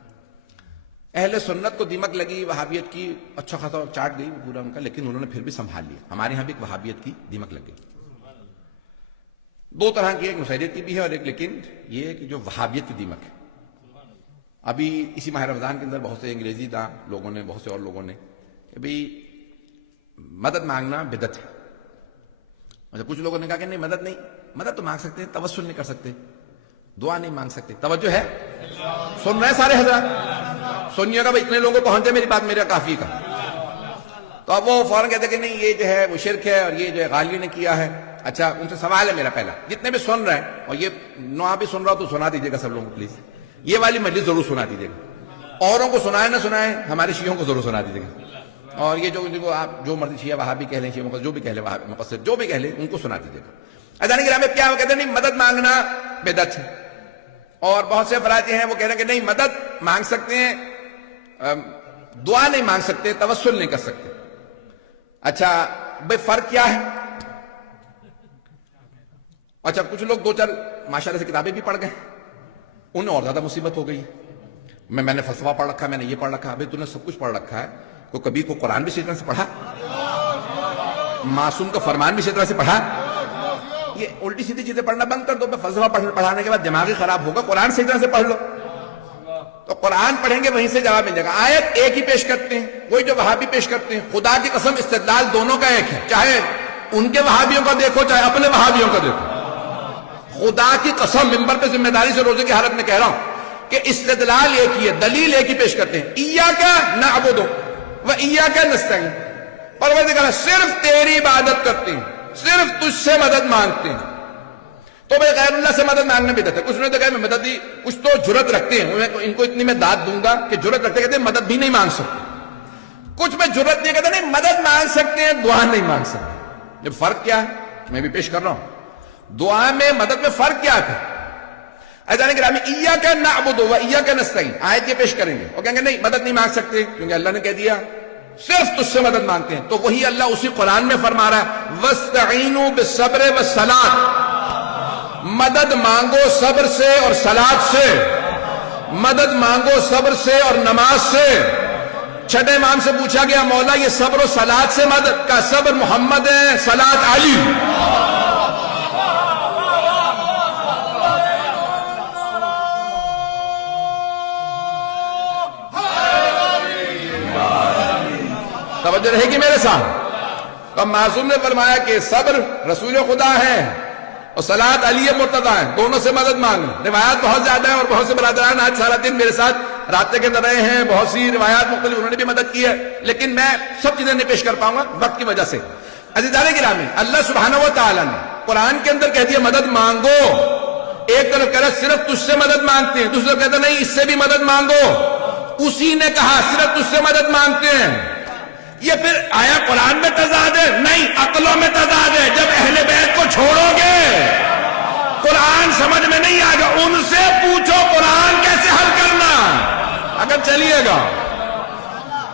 اہل سنت کو دیمک لگی وہابیت کی، اچھا خاصا چاٹ گئی پورا ان کا، لیکن انہوں نے پھر بھی سنبھال لیا۔ ہمارے ہاں بھی ایک وہابیت کی دیمک لگ گئی، 2 طرح کی، ایک نصیریت کی بھی ہے اور ایک لیکن یہ کہ جو وہابیت کی دیمک ہے۔ ابھی اسی ماہ رمضان کے اندر بہت سے انگریزی داں لوگوں نے، بہت سے اور لوگوں نے کہ بھئی مدد مانگنا بدعت ہے۔ مطلب کچھ لوگوں نے کہا کہ نہیں مدد نہیں، مدد تو مانگ سکتے ہیں، توسل نہیں کر سکتے، دعا نہیں مانگ سکتے۔ توجہ ہے، سن رہے ہیں سارے حضرات، سنیے گا بھائی، اتنے لوگوں کو پہنچے میری بات، میرا کافی کا۔ تو اب وہ فوراً کہتے کہ نہیں یہ جو ہے وہ شرک ہے اور یہ جو ہے غالی نے کیا ہے۔ اچھا، ان سے سوال ہے میرا پہلا، جتنے بھی سن رہے ہیں، اور یہ نو بھی سن رہا ہو تو سنا دیجیے گا سب لوگوں کو پلیز، یہ والی مجلس ضرور سنا دیجیے گا، اوروں کو سنائے نہ سنائے، ہمارے شیعوں کو ضرور سنا دیجیے گا، اور یہ جو آپ جو مرضی شیعہ وہابی کہہ لیں، شیعہ مقصد جو بھی کہہ لیں، وہابی مقصد جو بھی کہہ لیں، ان کو سنا دیجیے گا۔ اذان گرامی کیا وہ کہتے ہیں نہیں مدد مانگنا بدعت ہے، اور بہت سے افراد ہیں وہ کہہ رہے ہیں کہ نہیں مدد مانگ سکتے ہیں، دعا نہیں مانگ سکتے، توسل نہیں کر سکتے۔ اچھا بھائی فرق کیا ہے؟ اچھا کچھ لوگ 2-4 ماشاءاللہ سے کتابیں بھی پڑھ گئے، انہیں اور زیادہ مصیبت ہو گئی۔ میں نے فلسفہ پڑھ رکھا، میں نے یہ پڑھ رکھا، ابھی تو نے سب کچھ پڑھ رکھا ہے، تو کبھی کو قرآن بھی سیکھنے سے پڑھا؟ معصوم کا فرمان بھی اسی طرح سے پڑھا. یہ الٹی سیدھی چیزیں پڑھنا بند کر دو. فلسفہ پڑھانے کے بعد دماغی خراب ہوگا. قرآن صحیح طرح سے پڑھ لو. تو قرآن پڑھیں گے وہیں سے جواب مل جائے گا. آیت ایک ہی پیش کرتے ہیں, وہی جو وہابی پیش کرتے ہیں. خدا کی قسم استدلال دونوں کا ایک ہے, چاہے ان کے وہابیوں کا دیکھو چاہے اپنے وہابیوں کا دیکھو. خدا کی قسم ممبر پہ ذمہ داری سے روزے کی حالت میں کہہ رہا ہوں کہ استدلال ایک ہی ہے, دلیل ایک ہی پیش کرتے ہیں. ایاک نعبد و ایاک نستعین. پروردگار صرف تیری عبادت کرتے ہیں, صرف تجھ سے مدد مانگتے ہیں. تو بھائی غیر اللہ سے مدد مانگنا بھی دیتا ہے. کچھ نے تو کہا میں مدد دی, کچھ تو جرت رکھتے ہیں, ان کو اتنی میں داد دوں گا کہ جرت رکھتے کہتے ہیں مدد بھی نہیں مانگ سکتے. کچھ میں جرت نہیں کہتا نہیں مدد مانگ سکتے ہیں, دعا نہیں مانگ سکتے. جب فرق کیا ہے میں بھی پیش کر رہا ہوں. دعا میں مدد میں فرق کیا ہے؟ ایسا نہیں کہ ایاک نعبد و ایاک نستعین آیت یہ پیش کریں گے اور کہیں گے نہیں مدد نہیں مانگ سکتے کیونکہ اللہ نے کہہ دیا صرف تجھ سے مدد مانگتے ہیں. تو وہی اللہ اسی قرآن میں فرما رہا ہے وَاسْتَعِینُوا بِالصَّبْرِ وَالصَّلَاةِ, مدد مانگو صبر سے اور صلات سے, مدد مانگو صبر سے اور نماز سے. چھٹے امام سے پوچھا گیا مولا یہ صبر و صلات سے مدد کا, صبر محمد ہے, صلات علی. توجہ رہے گی میرے ساتھ. اب معصوم نے فرمایا کہ صبر رسول خدا ہے اور صلات علی مرتضیٰ ہیں, دونوں سے مدد مانگنا. روایات بہت زیادہ ہیں اور بہت سے برادران آج سارا دن میرے ساتھ رابطے کے اندر رہے ہیں. بہت سی روایات مختلف انہوں نے بھی مدد کی ہے, لیکن میں سب چیزیں نہیں پیش کر پاؤں گا وقت کی وجہ سے. عزیزان گرامی, اللہ سبحانہ و تعالیٰ نے قرآن کے اندر کہہ دیا مدد مانگو. ایک طرف کہہ رہا صرف تجھ سے مدد مانگتے ہیں, دوسری طرف کہتا نہیں اس سے بھی مدد مانگو. اسی نے کہا صرف تجھ سے مدد مانگتے ہیں. یہ پھر آیا قرآن میں تضاد ہے؟ نہیں, عقلوں میں تضاد ہے. جب اہل بیت کو چھوڑو گے قرآن سمجھ میں نہیں آئے گا. ان سے پوچھو قرآن کیسے حل کرنا. اگر چلیے گا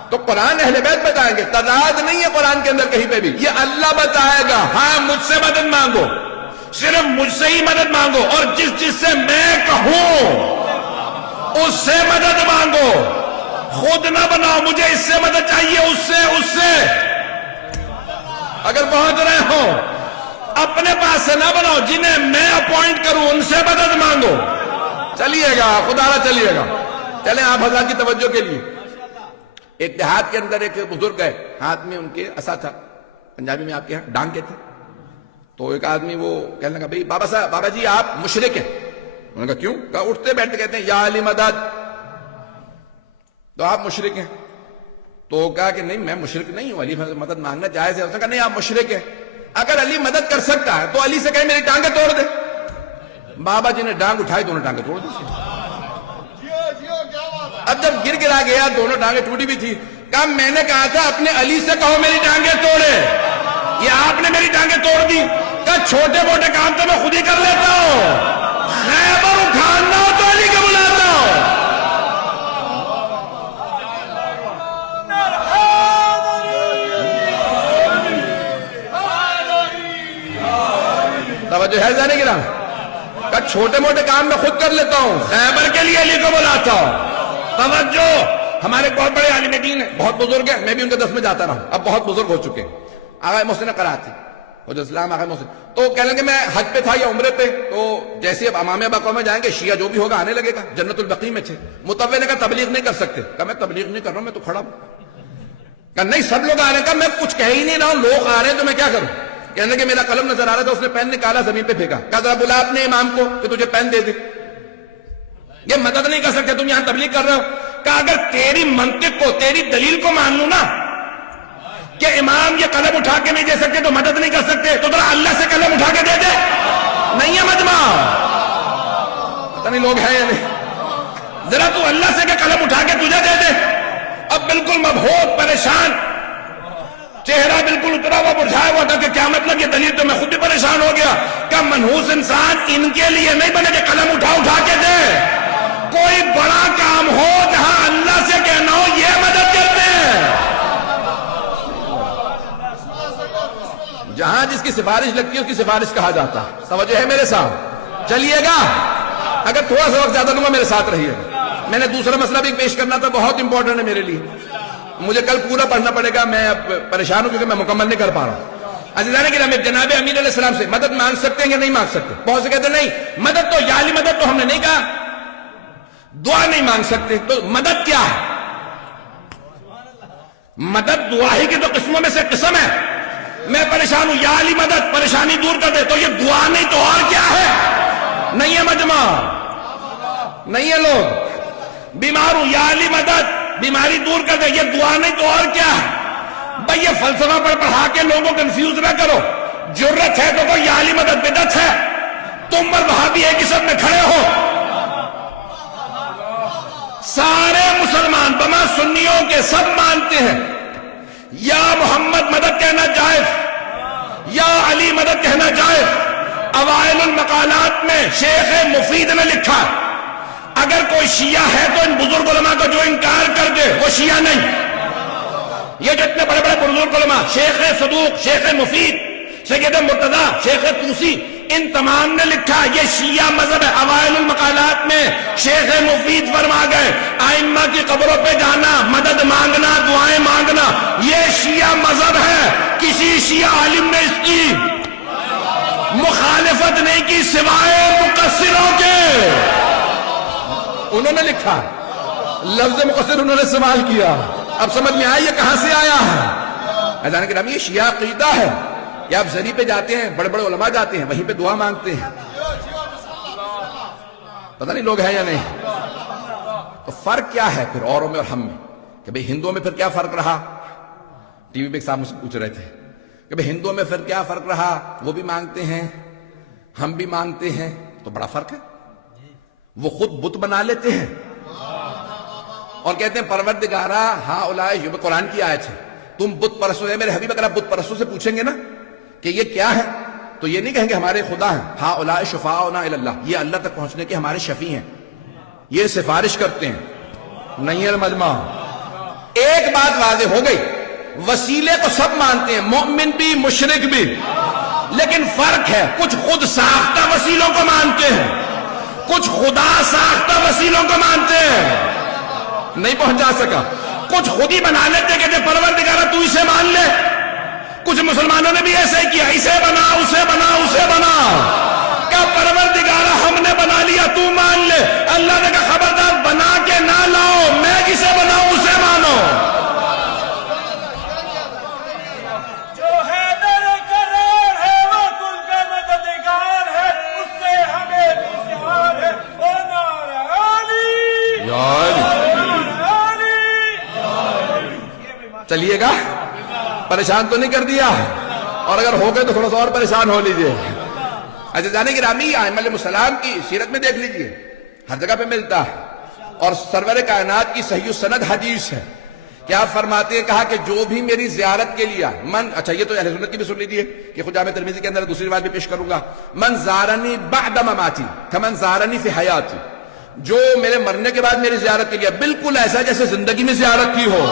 تو قرآن اہل بیت بتائیں گے, تضاد نہیں ہے قرآن کے اندر کہیں پہ بھی. یہ اللہ بتائے گا ہاں مجھ سے مدد مانگو, صرف مجھ سے ہی مدد مانگو, اور جس سے میں کہوں اس سے مدد مانگو. خود نہ بناؤ مجھے اس سے مدد چاہیے اس سے. اگر پہنچ رہے ہو اپنے پاس سے نہ بناؤ, جنہیں میں اپوائنٹ کروں ان سے مدد مانگو. چلیے گا خدا را چلیے گا. چلیں آپ حضرات کی توجہ کے لیے. ایک دیہات کے اندر ایک بزرگ ہے, ہاتھ میں ان کے عصا تھا, پنجابی میں آپ کے یہاں ڈانگ کہتے ہیں. تو ایک آدمی وہ کہنے لگا بھئی بابا جی آپ مشرک ہیں. انہوں نے کہا کیوں؟ کہا اٹھتے بیٹھتے کہتے ہیں یا علی مدد, تو آپ مشرک ہیں. تو کہا کہ نہیں میں مشرک نہیں ہوں, علی مدد مانگنا جائز ہے. اس نے کہا نہیں آپ مشرک ہیں. اگر علی مدد کر سکتا ہے تو علی سے کہے میری ٹانگیں توڑ دے. بابا جی نے ٹانگ اٹھائی, دونوں ٹانگیں توڑ دی. اب جب گر گرا گیا دونوں ٹانگیں ٹوٹی بھی تھی, کہا میں نے کہا تھا اپنے علی سے کہو میری ٹانگیں توڑے, یہ آپ نے میری ٹانگیں توڑ دی. کہا چھوٹے موٹے کام تو میں خود ہی کر لیتا ہوں, خیبر اٹھانا ہو تو علی کو بلاتا ہوں. توجہ ہے جانے کی رام. کہ چھوٹے موٹے کام میں خود کر لیتا ہوں, خیبر کے لیے علی کو بلاتا ہوں. توجہ, ہمارے بہت بڑے عالم دین ہیں, بہت بزرگ ہیں, میں بھی ان کے دس میں جاتا رہا ہوں, اب بہت بزرگ ہو چکے ہیں. آغا محسن قرآتی حجت اسلام آغا محسن, تو کہہ لیں گے میں حج پہ تھا یا عمرے پہ, تو جیسے اب امام ابا میں جائیں گے شیعہ جو بھی ہوگا آنے لگے گا, جنت البقیع میں تھے. متوے نے کہا تبلیغ نہیں کر سکتے. کہا میں تبلیغ نہیں کر رہا ہوں, میں تو کھڑا ہوں. کہا نہیں سب لوگ آ رہے ہیں. کہا میں کچھ کہہ ہی نہیں رہا ہوں, لوگ آ رہے ہیں تو میں کیا کروں. کہنے کہ میرا قلم نظر آ رہا تھا, اس نے پین نکالا زمین پہ پھینکا. کہا ذرا بلا اپنے امام کو کہ تجھے پین دے دے. یہ مدد نہیں کر سکتے, تم یہاں تبلیغ کر رہے ہو. کہا اگر تیری منطق کو تیری دلیل کو مان لوں نا کہ امام یہ قلم اٹھا کے نہیں دے سکتے تو مدد نہیں کر سکتے, تو ذرا اللہ سے قلم اٹھا کے دے دے. نہیں ہے مجمع, پتہ نہیں لوگ ہیں یا نہیں. ذرا تو اللہ سے کہ قلم اٹھا کے تجھے دے دے. اب بالکل مبہوت پریشان, چہرہ بالکل اترا ہوا مرجھایا ہوا تھا کہ کیا مطلب, یہ دلیل تو میں خود بھی پریشان ہو گیا. کہ منحوس انسان ان کے لیے نہیں بنے کہ قلم اٹھا کے دے. کوئی بڑا کام ہو جہاں اللہ سے کہنا ہو یہ مدد کرتے ہیں. جہاں جس کی سفارش لگتی ہے اس کی سفارش کہا جاتا ہے. توجہ ہے میرے ساتھ, چلیے گا. اگر تھوڑا سا وقت زیادہ لوں گا میرے ساتھ رہیے. میں نے دوسرا مسئلہ بھی پیش کرنا تھا, بہت امپورٹنٹ ہے میرے لیے. مجھے کل پورا پڑھنا پڑے گا, میں اب پریشان ہوں کیونکہ میں مکمل نہیں کر پا رہا ہوں. عزیزان کرام جناب امیر علیہ السلام سے مدد مانگ سکتے ہیں یا نہیں مانگ سکتے؟ بہت سے کہتے ہیں نہیں مدد تو یا علی مدد تو ہم نے نہیں کہا، دعا نہیں مانگ سکتے، تو مدد کیا ہے؟ مدد دعا ہی کی تو قسموں میں سے قسم ہے. میں پریشان ہوں یا علی مدد پریشانی دور کر دے، تو یہ دعا نہیں تو اور کیا ہے؟ نہیں ہے مجمع، نہیں ہے لوگ. بیمار ہوں یا علی مدد بیماری دور کر دے، یہ دعا نہیں تو اور کیا ہے؟ بھئی یہ فلسفہ پڑھا کے لوگوں کنفیوز نہ کرو. جرت ہے تو کوئی یا علی مدد بدعت ہے. تم اور وہابی ایک ہی سب میں کھڑے ہو. سارے مسلمان بما سنیوں کے سب مانتے ہیں یا محمد مدد کہنا جائز، یا علی مدد کہنا جائز. اوائل المقالات میں شیخ مفید نے لکھا اگر کوئی شیعہ ہے تو ان بزرگ علماء کا جو انکار کر دے وہ شیعہ نہیں. یہ جتنے بڑے بڑے بزرگ علماء شیخ صدوق، شیخ مفید، سید مرتضی، شیخ طوسی، ان تمام نے لکھا یہ شیعہ مذہب ہے. اوائل المقالات میں شیخ مفید فرما گئے ائمہ کی قبروں پہ جانا، مدد مانگنا، دعائیں مانگنا یہ شیعہ مذہب ہے. کسی شیعہ عالم نے اس کی مخالفت نہیں کی سوائے مقصروں کے. انہوں نے لکھا لفظ مقصر انہوں نے استعمال کیا. اب سمجھ میں آئی یہ کہاں سے آیا ہے؟ عزیزان کرام یہ شیعہ عقیدہ ہے کہ آپ زری پہ جاتے ہیں، بڑے بڑے علماء جاتے ہیں، وہیں پہ دعا مانگتے ہیں. پتہ نہیں لوگ ہیں یا نہیں. تو فرق کیا ہے پھر اوروں میں اور ہم میں؟ کہ بھئی ہندوؤں میں پھر کیا فرق رہا؟ ٹی وی پہ ایک صاحب مجھ سے پوچھ رہے تھے کہ بھئی ہندوؤں میں پھر کیا فرق رہا؟ وہ بھی مانگتے ہیں ہم بھی مانگتے ہیں، تو بڑا فرق ہے. وہ خود بت بنا لیتے ہیں اور کہتے ہیں پروردگارا ہاں اولائے، یہ قرآن کی آیت ہے، تم بت پرستوں ہے میرے حبیب. اگر آپ بت پرستوں سے پوچھیں گے نا کہ یہ کیا ہے تو یہ نہیں کہیں گے ہمارے خدا ہیں. ہاں اولائے شفاعنا الی اللہ، یہ اللہ تک پہنچنے کے ہمارے شفیع ہیں، یہ سفارش کرتے ہیں. نہیں ہے مجمع. ایک بات واضح ہو گئی وسیلے کو سب مانتے ہیں، مومن بھی مشرک بھی، لیکن فرق ہے کچھ خود ساختہ وسیلوں کو مانتے ہیں، کچھ خدا ساختہ وسیلوں کو مانتے ہیں. نہیں پہنچا سکا. کچھ خود ہی بنا لیتے کہتے پروردگارہ تو اسے مان لے. کچھ مسلمانوں نے بھی ایسے کیا، اسے بنا اسے بنا اسے بنا. کہا پروردگارہ ہم نے بنا لیا تو مان لے. اللہ نے کہا خبردار بنا کے نہ لاؤ، میں کسے بناؤں اسے مانو. جو حیدر قرار ہے وہ کل کا مددگار ہے، اس سے ہمیں بھی پیار ہے، وہ نعرہ علی چلیے گا. پریشان تو نہیں کر دیا؟ اور اگر ہو گئے تو تھوڑا سا اور پریشان ہو لیجئے. اچھا جانے گرامی ائمہ علیہ السلام کی سیرت میں دیکھ لیجئے، ہر جگہ پہ ملتا ہے. اور سرور کائنات کی صحیح السند حدیث ہے کہ آپ فرماتے ہیں کہا کہ جو بھی میری زیارت کے لیے اچھا یہ تو اہل سنت کی بھی سن لیجئے کہ خود جامع ترمذی کے اندر دوسری روایت بھی پیش کروں گا. من زارنی بعد مماتی کمن زارنی فی حیاتی، جو میرے مرنے کے بعد میری زیارت کے لیے بالکل ایسا جیسے زندگی میں زیارت کی ہو.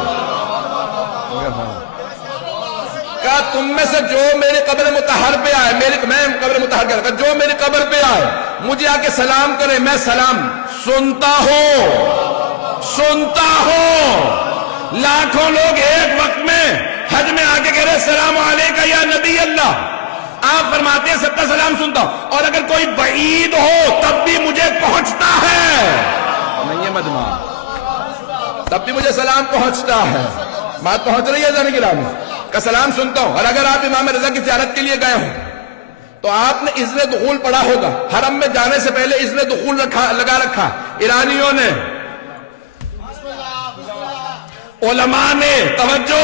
کہا تم میں سے جو میری قبر مطہر پہ آئے، میں قبر مطہر کہہ رہا تھا، جو میری قبر پہ آئے مجھے آ کے سلام کرے، میں سلام سنتا ہوں. لاکھوں لوگ ایک وقت میں حج میں آ کے کہہ رہے السلام علیکہ یا نبی اللہ. آپ فرماتے ہیں سب کا سلام سنتا ہوں، اور اگر کوئی بعید ہو تب بھی مجھے پہنچتا ہے. نہیں ہے مجمع، تب بھی مجھے سلام پہنچتا ہے. بات پہنچ رہی ہے جانے گرامی کا سلام سنتا ہوں. اور اگر آپ امام رضا کی زیارت کے لیے گئے ہوں تو آپ نے اذن دخول پڑھا ہوگا. حرم میں جانے سے پہلے اذن دخول لگا رکھا ایرانیوں نے، علماء نے. توجہ،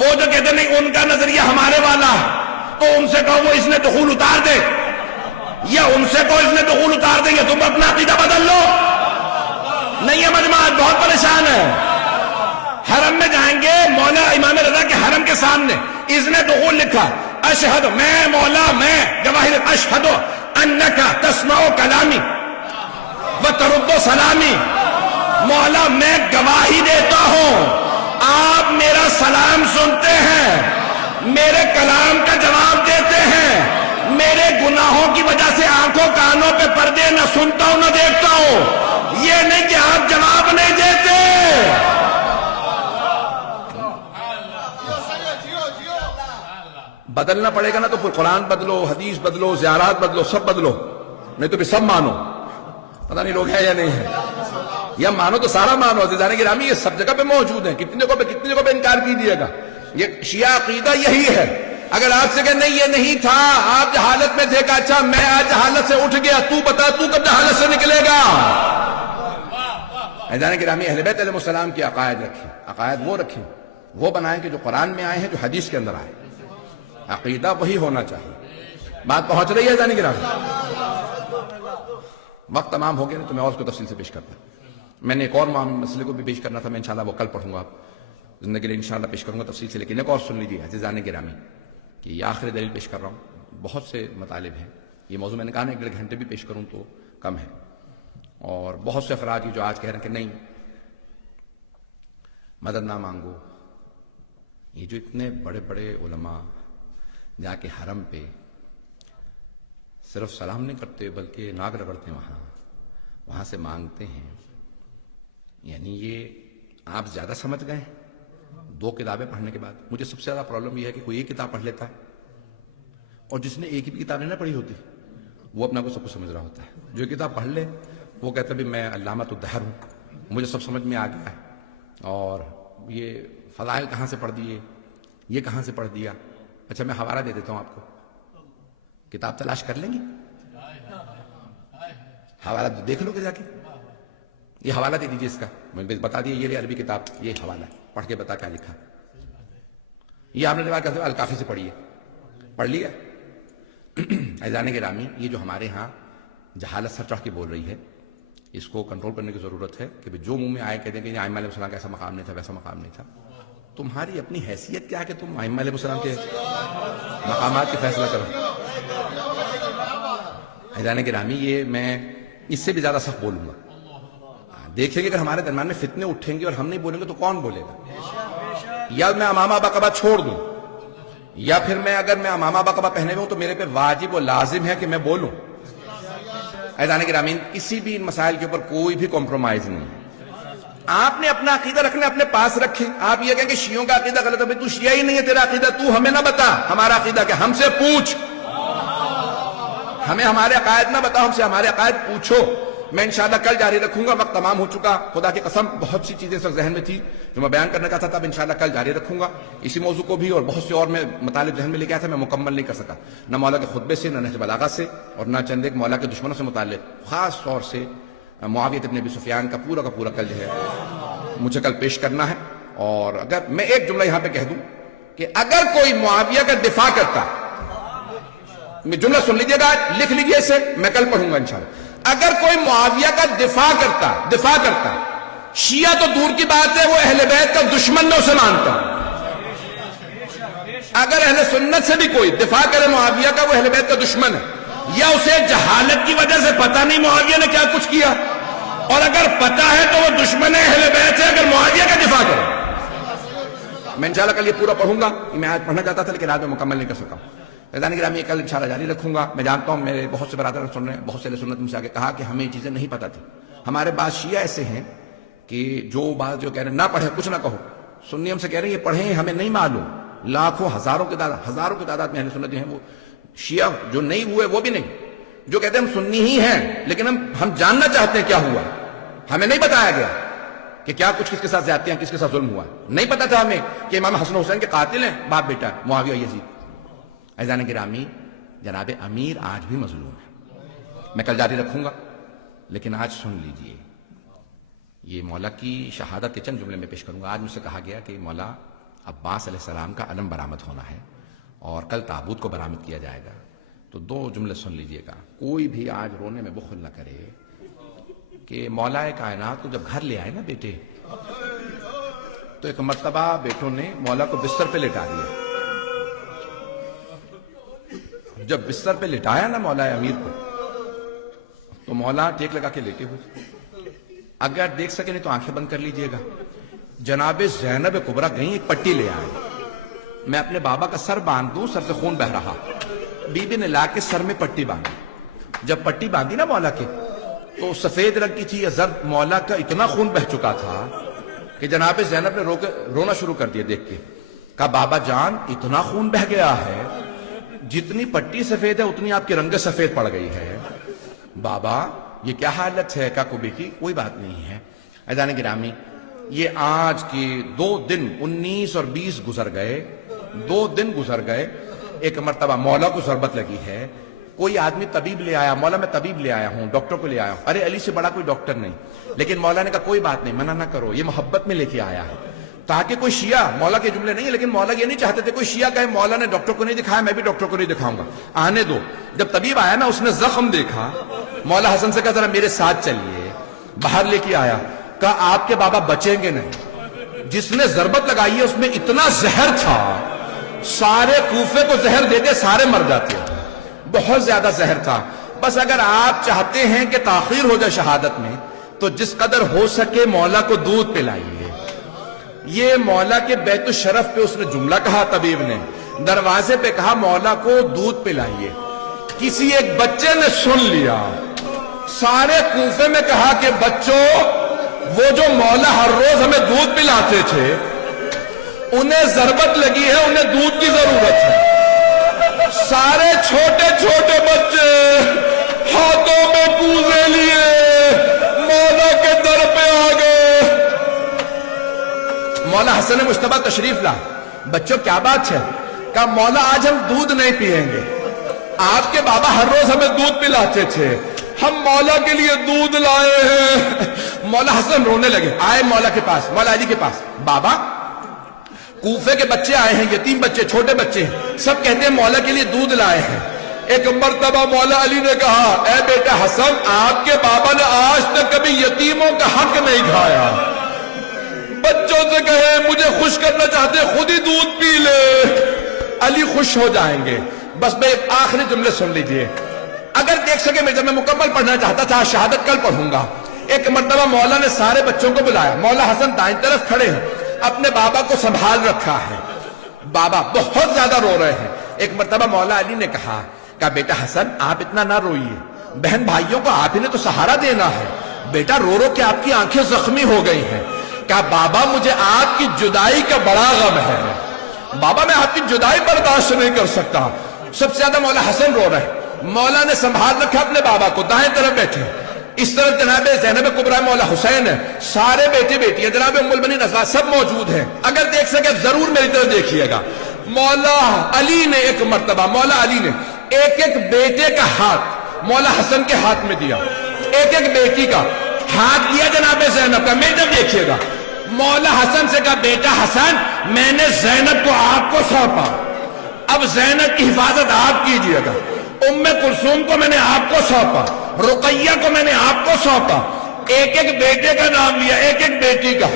وہ جو کہتے نہیں ان کا نظریہ ہمارے والا، تو ان سے کہو وہ اذن دخول اتار دے، یا ان سے کہو اذن دخول اتار دیں گے تم اپنا عقیدہ بدل لو. نہیں ہے مجمع، بہت پریشان ہے. حرم میں جائیں گے، مولا امام رضا کے حرم کے سامنے اذن دخول لکھا، اشہد، میں مولا میں گواہی، اشہد انکا تسمع کلامی و ترد سلامی. مولا میں گواہی دیتا ہوں آپ میرا سلام سنتے ہیں، میرے کلام کا جواب دیتے ہیں. میرے گناہوں کی وجہ سے آنکھوں کانوں پہ پردے نہ سنتا ہوں نہ دیکھتا ہوں. یہ نہیں کہ آپ جواب نہیں دیتے. بدلنا پڑے گا نا تو پھر قرآن بدلو، حدیث بدلو، زیارات بدلو، سب بدلو، نہیں تو پھر سب مانو. پتہ نہیں لوگ ہیں یا نہیں ہے. یا مانو تو سارا مانو. عزیزان گرامی یہ سب جگہ پہ موجود ہیں. کتنی جگہ پہ انکار کیجیے گا. یہ شیعہ عقیدہ یہی ہے. اگر آپ سے کہ نہیں یہ نہیں تھا، آپ جہالت میں تھے، کہ اچھا میں آج جہالت سے اٹھ گیا، تو بتا تو کب جہالت سے نکلے گا. عزیزان گرامی اہل بیت علیہ السلام کی عقائد رکھیں. عقائد وہ رکھیں، وہ بنائیں کہ جو قرآن میں آئے ہیں، جو حدیث کے اندر آئے. عقیدہ وہی ہونا چاہیے. بات پہنچ رہی ہے عزیزان گرامی؟ وقت تمام ہو گیا نا تو میں اور اس کو تفصیل سے پیش کرتا ہوں. میں نے ایک اور مسئلے کو بھی پیش کرنا تھا، میں انشاءاللہ وہ کل پڑھوں گا، زندگی لیے انشاءاللہ پیش کروں گا تفصیل سے. لیکن ایک اور سن لیجیے عزیزان گرامی کہ یہ آخری دلیل پیش کر رہا ہوں. بہت سے مطالب ہیں. یہ موضوع میں نے کہا نا 1.5 گھنٹے بھی پیش کروں تو کم ہے. اور بہت سے افراد جو آج کہہ رہے ہیں کہ نہیں مدد نہ مانگو. یہ جو اتنے بڑے بڑے علماء جا کے حرم پہ صرف سلام نہیں کرتے بلکہ ناک رگڑتے ہیں، وہاں سے مانگتے ہیں، یعنی یہ آپ زیادہ سمجھ گئے ہیں 2 کتابیں پڑھنے کے بعد. مجھے سب سے زیادہ پرابلم یہ ہے کہ کوئی ایک کتاب پڑھ لیتا ہے اور جس نے ایک بھی کتاب نہیں پڑھی ہوتی وہ اپنا کو سب کچھ سمجھ رہا ہوتا ہے. جو کتاب پڑھ لے وہ کہتا ہے بھی میں علامۃ الدہر ہوں، مجھے سب سمجھ میں آ گیا ہے. اور یہ فضائل کہاں سے پڑھ دیے، یہ کہاں سے پڑھ دیا. اچھا میں حوالہ دے دیتا ہوں آپ کو، کتاب تلاش کر لیں گے، حوالہ دیکھ لو گے جا کے. یہ حوالہ دے دیجیے اس کا، میں بتا دیے یہ عربی کتاب، یہ حوالہ ہے، پڑھ کے بتا کیا لکھا. یہ آپ نے روایت کرتے ہوئے الکافی سے پڑھی ہے، پڑھ لیا. عزیزان گرامی یہ جو ہمارے ہاں جہالت سر چڑھ کے بول رہی ہے، اس کو کنٹرول کرنے کی ضرورت ہے کہ جو منہ میں آئے کہتے ہیں کہ ائمہ علیہ السلام کا ایسا مقام نہیں تھا، ویسا مقام نہیں تھا. تمہاری اپنی حیثیت کیا ہے کہ تم ائمہ علیہ السلام کے مقامات کی فیصلہ کرو. عزیزان گرامی یہ میں اس سے بھی زیادہ سخت بولوں گا. دیکھیں گے اگر ہمارے درمیان میں فتنے اٹھیں گے اور ہم نہیں بولیں گے تو کون بولے گا. یا میں امامہ بقبہ چھوڑ دوں، یا پھر اگر میں امامہ بقبہ پہنے ہوئے ہوں تو میرے پہ واجب و لازم ہے کہ میں بولوں. عزیزان گرامی کسی بھی ان مسائل کے اوپر کوئی بھی کمپرومائز نہیں ہے. آپ نے اپنا عقیدہ رکھنا اپنے پاس رکھیں. آپ یہ کہیں کہ شیعوں کا عقیدہ غلط ہے، تو شیعہ ہی نہیں ہے تیرا عقیدہ، تو ہمیں نہ بتا ہمارا عقیدہ کیا، ہم سے پوچھ. ہمیں ہمارے عقائد نہ بتاؤ، ہم سے ہمارے عقائد پوچھو. میں انشاءاللہ کل جاری رکھوں گا. وقت تمام ہو چکا، خدا کی قسم بہت سی چیزیں ذہن میں تھی جو میں بیان کرنا چاہتا تھا. اب انشاءاللہ کل جاری رکھوں گا اسی موضوع کو بھی، اور بہت سے اور میں مطالب ذہن میں لے کے آیا تھا، میں مکمل نہیں کر سکا، نہ مولا کے خطبے سے، نہ نہج بلاغہ سے، اور نہ چند ایک مولا کے دشمنوں سے متعلق خاص طور سے معاویہ ابن ابی سفیان کا پورا کل جو ہے مجھے کل پیش کرنا ہے. اور اگر میں ایک جملہ یہاں پہ کہہ دوں کہ اگر کوئی معاویہ کا دفاع کرتا، میں جملہ سن لیجیے گا، لکھ لیجیے اسے، میں کل پڑھوں گا انشاءاللہ. اگر کوئی معاویہ کا دفاع کرتا، شیعہ تو دور کی بات ہے، وہ اہل بیت کا دشمن میں اسے مانتا ہوں. اگر اہل سنت سے بھی کوئی دفاع کرے معاویہ کا، وہ اہل بیت کا دشمن ہے، یا اسے جہالت کی وجہ سے پتہ نہیں معاویہ نے کیا کچھ کیا، اور اگر پتہ ہے تو وہ دشمن ہے اہل بیت سے اگر معاویہ کا دفاع کرے. میں انشاءاللہ کل یہ پورا پڑھوں گا. میں آج پڑھنا چاہتا تھا لیکن آج میں مکمل نہیں کر سکا. عزیزان گرامی کل انشاءاللہ جاری رکھوں گا. میں جانتا ہوں میرے بہت سے برادر سن رہے ہیں، بہت سے اہل سنت مجھ سے آگے کہا کہ ہمیں یہ چیزیں نہیں پتہ تھی. ہمارے بعض شیعہ ایسے ہیں کہ جو بات جو کہہ رہے ہیں نہ پڑھے کچھ نہ کہو، سنی ہم سے کہہ رہے ہیں یہ پڑھیں ہمیں نہیں معلوم. لاکھوں ہزاروں کی تعداد میں اہل سنت جو ہیں وہ شیعہ جو نہیں ہوئے وہ بھی نہیں، جو کہتے ہیں ہم سنی ہی ہیں لیکن ہم جاننا چاہتے ہیں کیا ہوا، ہمیں نہیں بتایا گیا کہ کیا کچھ کس کے ساتھ زیادتیاں کس کے ساتھ ظلم ہوا. نہیں پتا تھا ہمیں کہ امام حسن حسین کے قاتل ہیں باپ بیٹا معاویہ یزید. عزیزان گرامی جناب امیر آج بھی مظلوم ہے. میں کل جاری رکھوں گا لیکن آج سن لیجئے، یہ مولا کی شہادت کے چند جملے میں پیش کروں گا. آج مجھ سے کہا گیا کہ مولا عباس علیہ السلام کا علم برآمد ہونا ہے اور کل تابوت کو برآمد کیا جائے گا. تو 2 جملے سن لیجئے گا. کوئی بھی آج رونے میں بخل نہ کرے کہ مولا کائنات کو جب گھر لے آئے نا بیٹے، تو ایک مرتبہ بیٹوں نے مولا کو بستر پہ لٹا دیا. جب بستر پہ لٹایا نا مولا امیر کو، تو مولا ٹیک لگا کے لیٹے ہوئے. اگر دیکھ سکے نہیں تو آنکھیں بند کر لیجئے گا. جناب زینب کبریٰ گئیں، ایک پٹی لے آئے. میں اپنے بابا کا سر باندھ دوں، سر سے خون بہ رہا. بی بی نے لا کے سر میں پٹی باندھی. جب پٹی باندھی نا مولا کے، تو سفید رنگ کی تھی یا زرد، مولا کا اتنا خون بہ چکا تھا کہ جناب زینب نے رونا شروع کر دیا دیکھ کے. کہا بابا جان اتنا خون بہ گیا ہے، جتنی پٹی سفید ہے اتنی آپ کی رنگ سفید پڑ گئی ہے۔ بابا یہ کیا حالت ہے؟ کہا کو بیٹی کوئی بات نہیں ہے۔ عزیزان گرامی، یہ آج کی 2 دن 19 اور 20 گزر گئے، 2 دن گزر گئے۔ ایک مرتبہ مولا کو ضربت لگی ہے، کوئی آدمی طبیب لے آیا، مولا میں طبیب لے آیا ہوں، ڈاکٹر کو لے آیا ہوں۔ ارے علی سے بڑا کوئی ڈاکٹر نہیں، لیکن مولا نے کہا کوئی بات نہیں، منع نہ کرو، یہ محبت میں لے کے آیا ہے۔ تاکہ کوئی شیعہ، مولا کے جملے نہیں، لیکن مولا یہ نہیں چاہتے تھے کوئی شیعہ کہے مولا نے ڈاکٹر کو نہیں دکھایا، میں بھی ڈاکٹر کو نہیں دکھاؤں گا، آنے دو۔ جب طبیب آیا نا، اس نے زخم دیکھا، مولا حسن سے کہا ذرا میرے ساتھ چلیے، باہر لے کے آیا، کہا آپ کے بابا بچیں گے نہیں، جس نے ضربت لگائی ہے اس میں اتنا زہر تھا، سارے کوفے کو زہر دے دے سارے مر جاتے، بہت زیادہ زہر تھا۔ بس اگر آپ چاہتے ہیں کہ تاخیر ہو جائے شہادت میں، تو جس قدر ہو سکے مولا کو دودھ پلائیے۔ یہ مولا کے بیت الشرف پہ اس نے جملہ کہا، طبیب نے دروازے پہ کہا مولا کو دودھ پلائیے۔ کسی ایک بچے نے سن لیا، سارے کوفے میں کہا کہ بچوں، وہ جو مولا ہر روز ہمیں دودھ پلاتے تھے انہیں ضربت لگی ہے، انہیں دودھ کی ضرورت ہے۔ سارے چھوٹے چھوٹے بچے ہاتھوں میں کوزے لیے مولا کے در پہ آ گئے۔ مولا حسن مجتبیٰ تشریف لا، بچوں کیا بات ہے؟ کہا مولا آج ہم دودھ نہیں پیئیں گے، آپ کے بابا ہر روز ہمیں دودھ پلاتے تھے، ہم مولا کے لیے دودھ لائے ہیں۔ مولا حسن رونے لگے، آئے مولا کے پاس، مولا علی کے پاس، بابا کوفے کے بچے آئے ہیں، یتیم بچے، چھوٹے بچے، سب کہتے ہیں مولا کے لیے دودھ لائے ہیں۔ ایک مرتبہ مولا علی نے کہا اے بیٹا حسن، آپ کے بابا نے آج تک کبھی یتیموں کا حق نہیں کھایا، بچوں سے کہے مجھے خوش کرنا چاہتے خود ہی دودھ پی لے، علی خوش ہو جائیں گے۔ بس میں ایک آخری جملے سن لیجئے، اگر دیکھ سکے میں مکمل پڑھنا چاہتا تھا، شہادت کل پڑھوں گا۔ ایک مرتبہ مولا نے سارے بچوں کو بلایا، مولا حسن دائیں طرف کھڑے ہیں، اپنے بابا کو سنبھال رکھا ہے، بابا بہت زیادہ رو رہے ہیں۔ ایک مرتبہ مولا علی نے کہا بیٹا حسن آپ اتنا نہ روئیے، بہن بھائیوں کو آپ ہی نے تو سہارا دینا ہے، بیٹا رو رو کے آپ کی آنکھیں زخمی ہو گئی ہیں۔ کہا بابا مجھے آپ کی جدائی کا بڑا غم ہے، بابا میں آپ کی جدائی برداشت نہیں کر سکتا۔ سب سے زیادہ مولا حسن رو رہے، مولا نے سنبھال رکھا اپنے بابا کو، دائیں طرف بیٹھے، اس طرف جناب زینب کبریٰ مولا حسین ہے، سارے بیٹے بیٹیاں جناب ام المؤمنین ازواج سب موجود ہیں، اگر دیکھ سکے ضرور میری طرف دیکھیے گا۔ مولا علی نے ایک مرتبہ، مولا علی نے ایک ایک بیٹے کا ہاتھ مولا حسن کے ہاتھ میں دیا، ایک ایک بیٹی کا ہاتھ دیا جناب زینب کا، میری طرف دیکھیے گا۔ مولا حسن سے کہا بیٹا حسن میں نے زینب کو آپ کو سونپا، اب زینب کی حفاظت آپ کیجئے گا، ام کلثوم کو میں نے آپ کو سونپا، رقیہ کو میں نے آپ کو سونپا، ایک ایک بیٹے کا نام لیا، ایک ایک بیٹی کا۔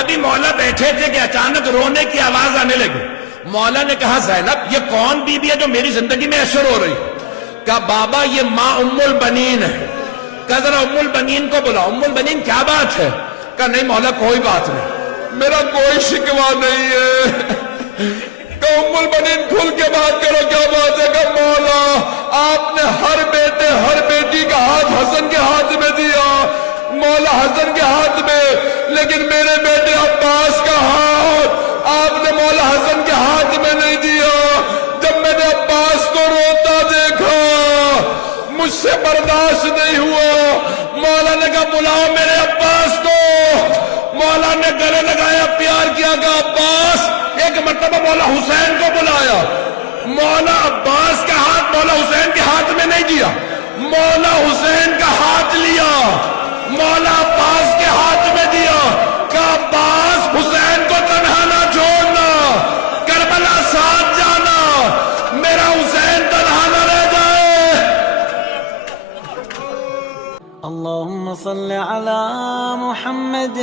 ابھی مولا بیٹھے تھے کہ اچانک رونے کی آواز آنے لگی، مولا نے کہا زینب یہ کون بی بی ہے جو میری زندگی میں اثر ہو رہی؟ کہا بابا یہ ماں ام البنین ہے۔ کہا ذرا ام البنین کو بلا، ام البنین کیا بات ہے؟ کہا نہیں مولا کوئی بات نہیں، میرا کوئی شکوہ نہیں ہے۔ کہ ام البنین کھل کے بات کرو کیا بات ہے؟ کہ مولا آپ نے ہر بیٹے ہر بیٹی کا ہاتھ حسن کے ہاتھ میں دیا، مولا حسن کے ہاتھ میں، لیکن میرے بیٹے عباس کا ہاتھ آپ نے مولا حسن کے ہاتھ میں نہیں دیا۔ جب میں نے عباس کو روتا دیکھا مجھ سے برداشت نہیں ہوا، مولا نے کہا بلاؤ میرے عباس کو، مولا نے گلے لگایا، پیار کیا کہ عباس۔ ایک مرتبہ مولا حسین کو بلایا، مولا عباس کا ہاتھ مولا حسین کے ہاتھ میں نہیں دیا، مولا حسین کا ہاتھ لیا، مولا عباس کے ہاتھ میں دیا کہ عباس حسین کو تنہا نہ چھوڑنا، کربلا ساتھ جانا، میرا حسین تنہا نہ رہ جائے۔ اللهم صل على محمد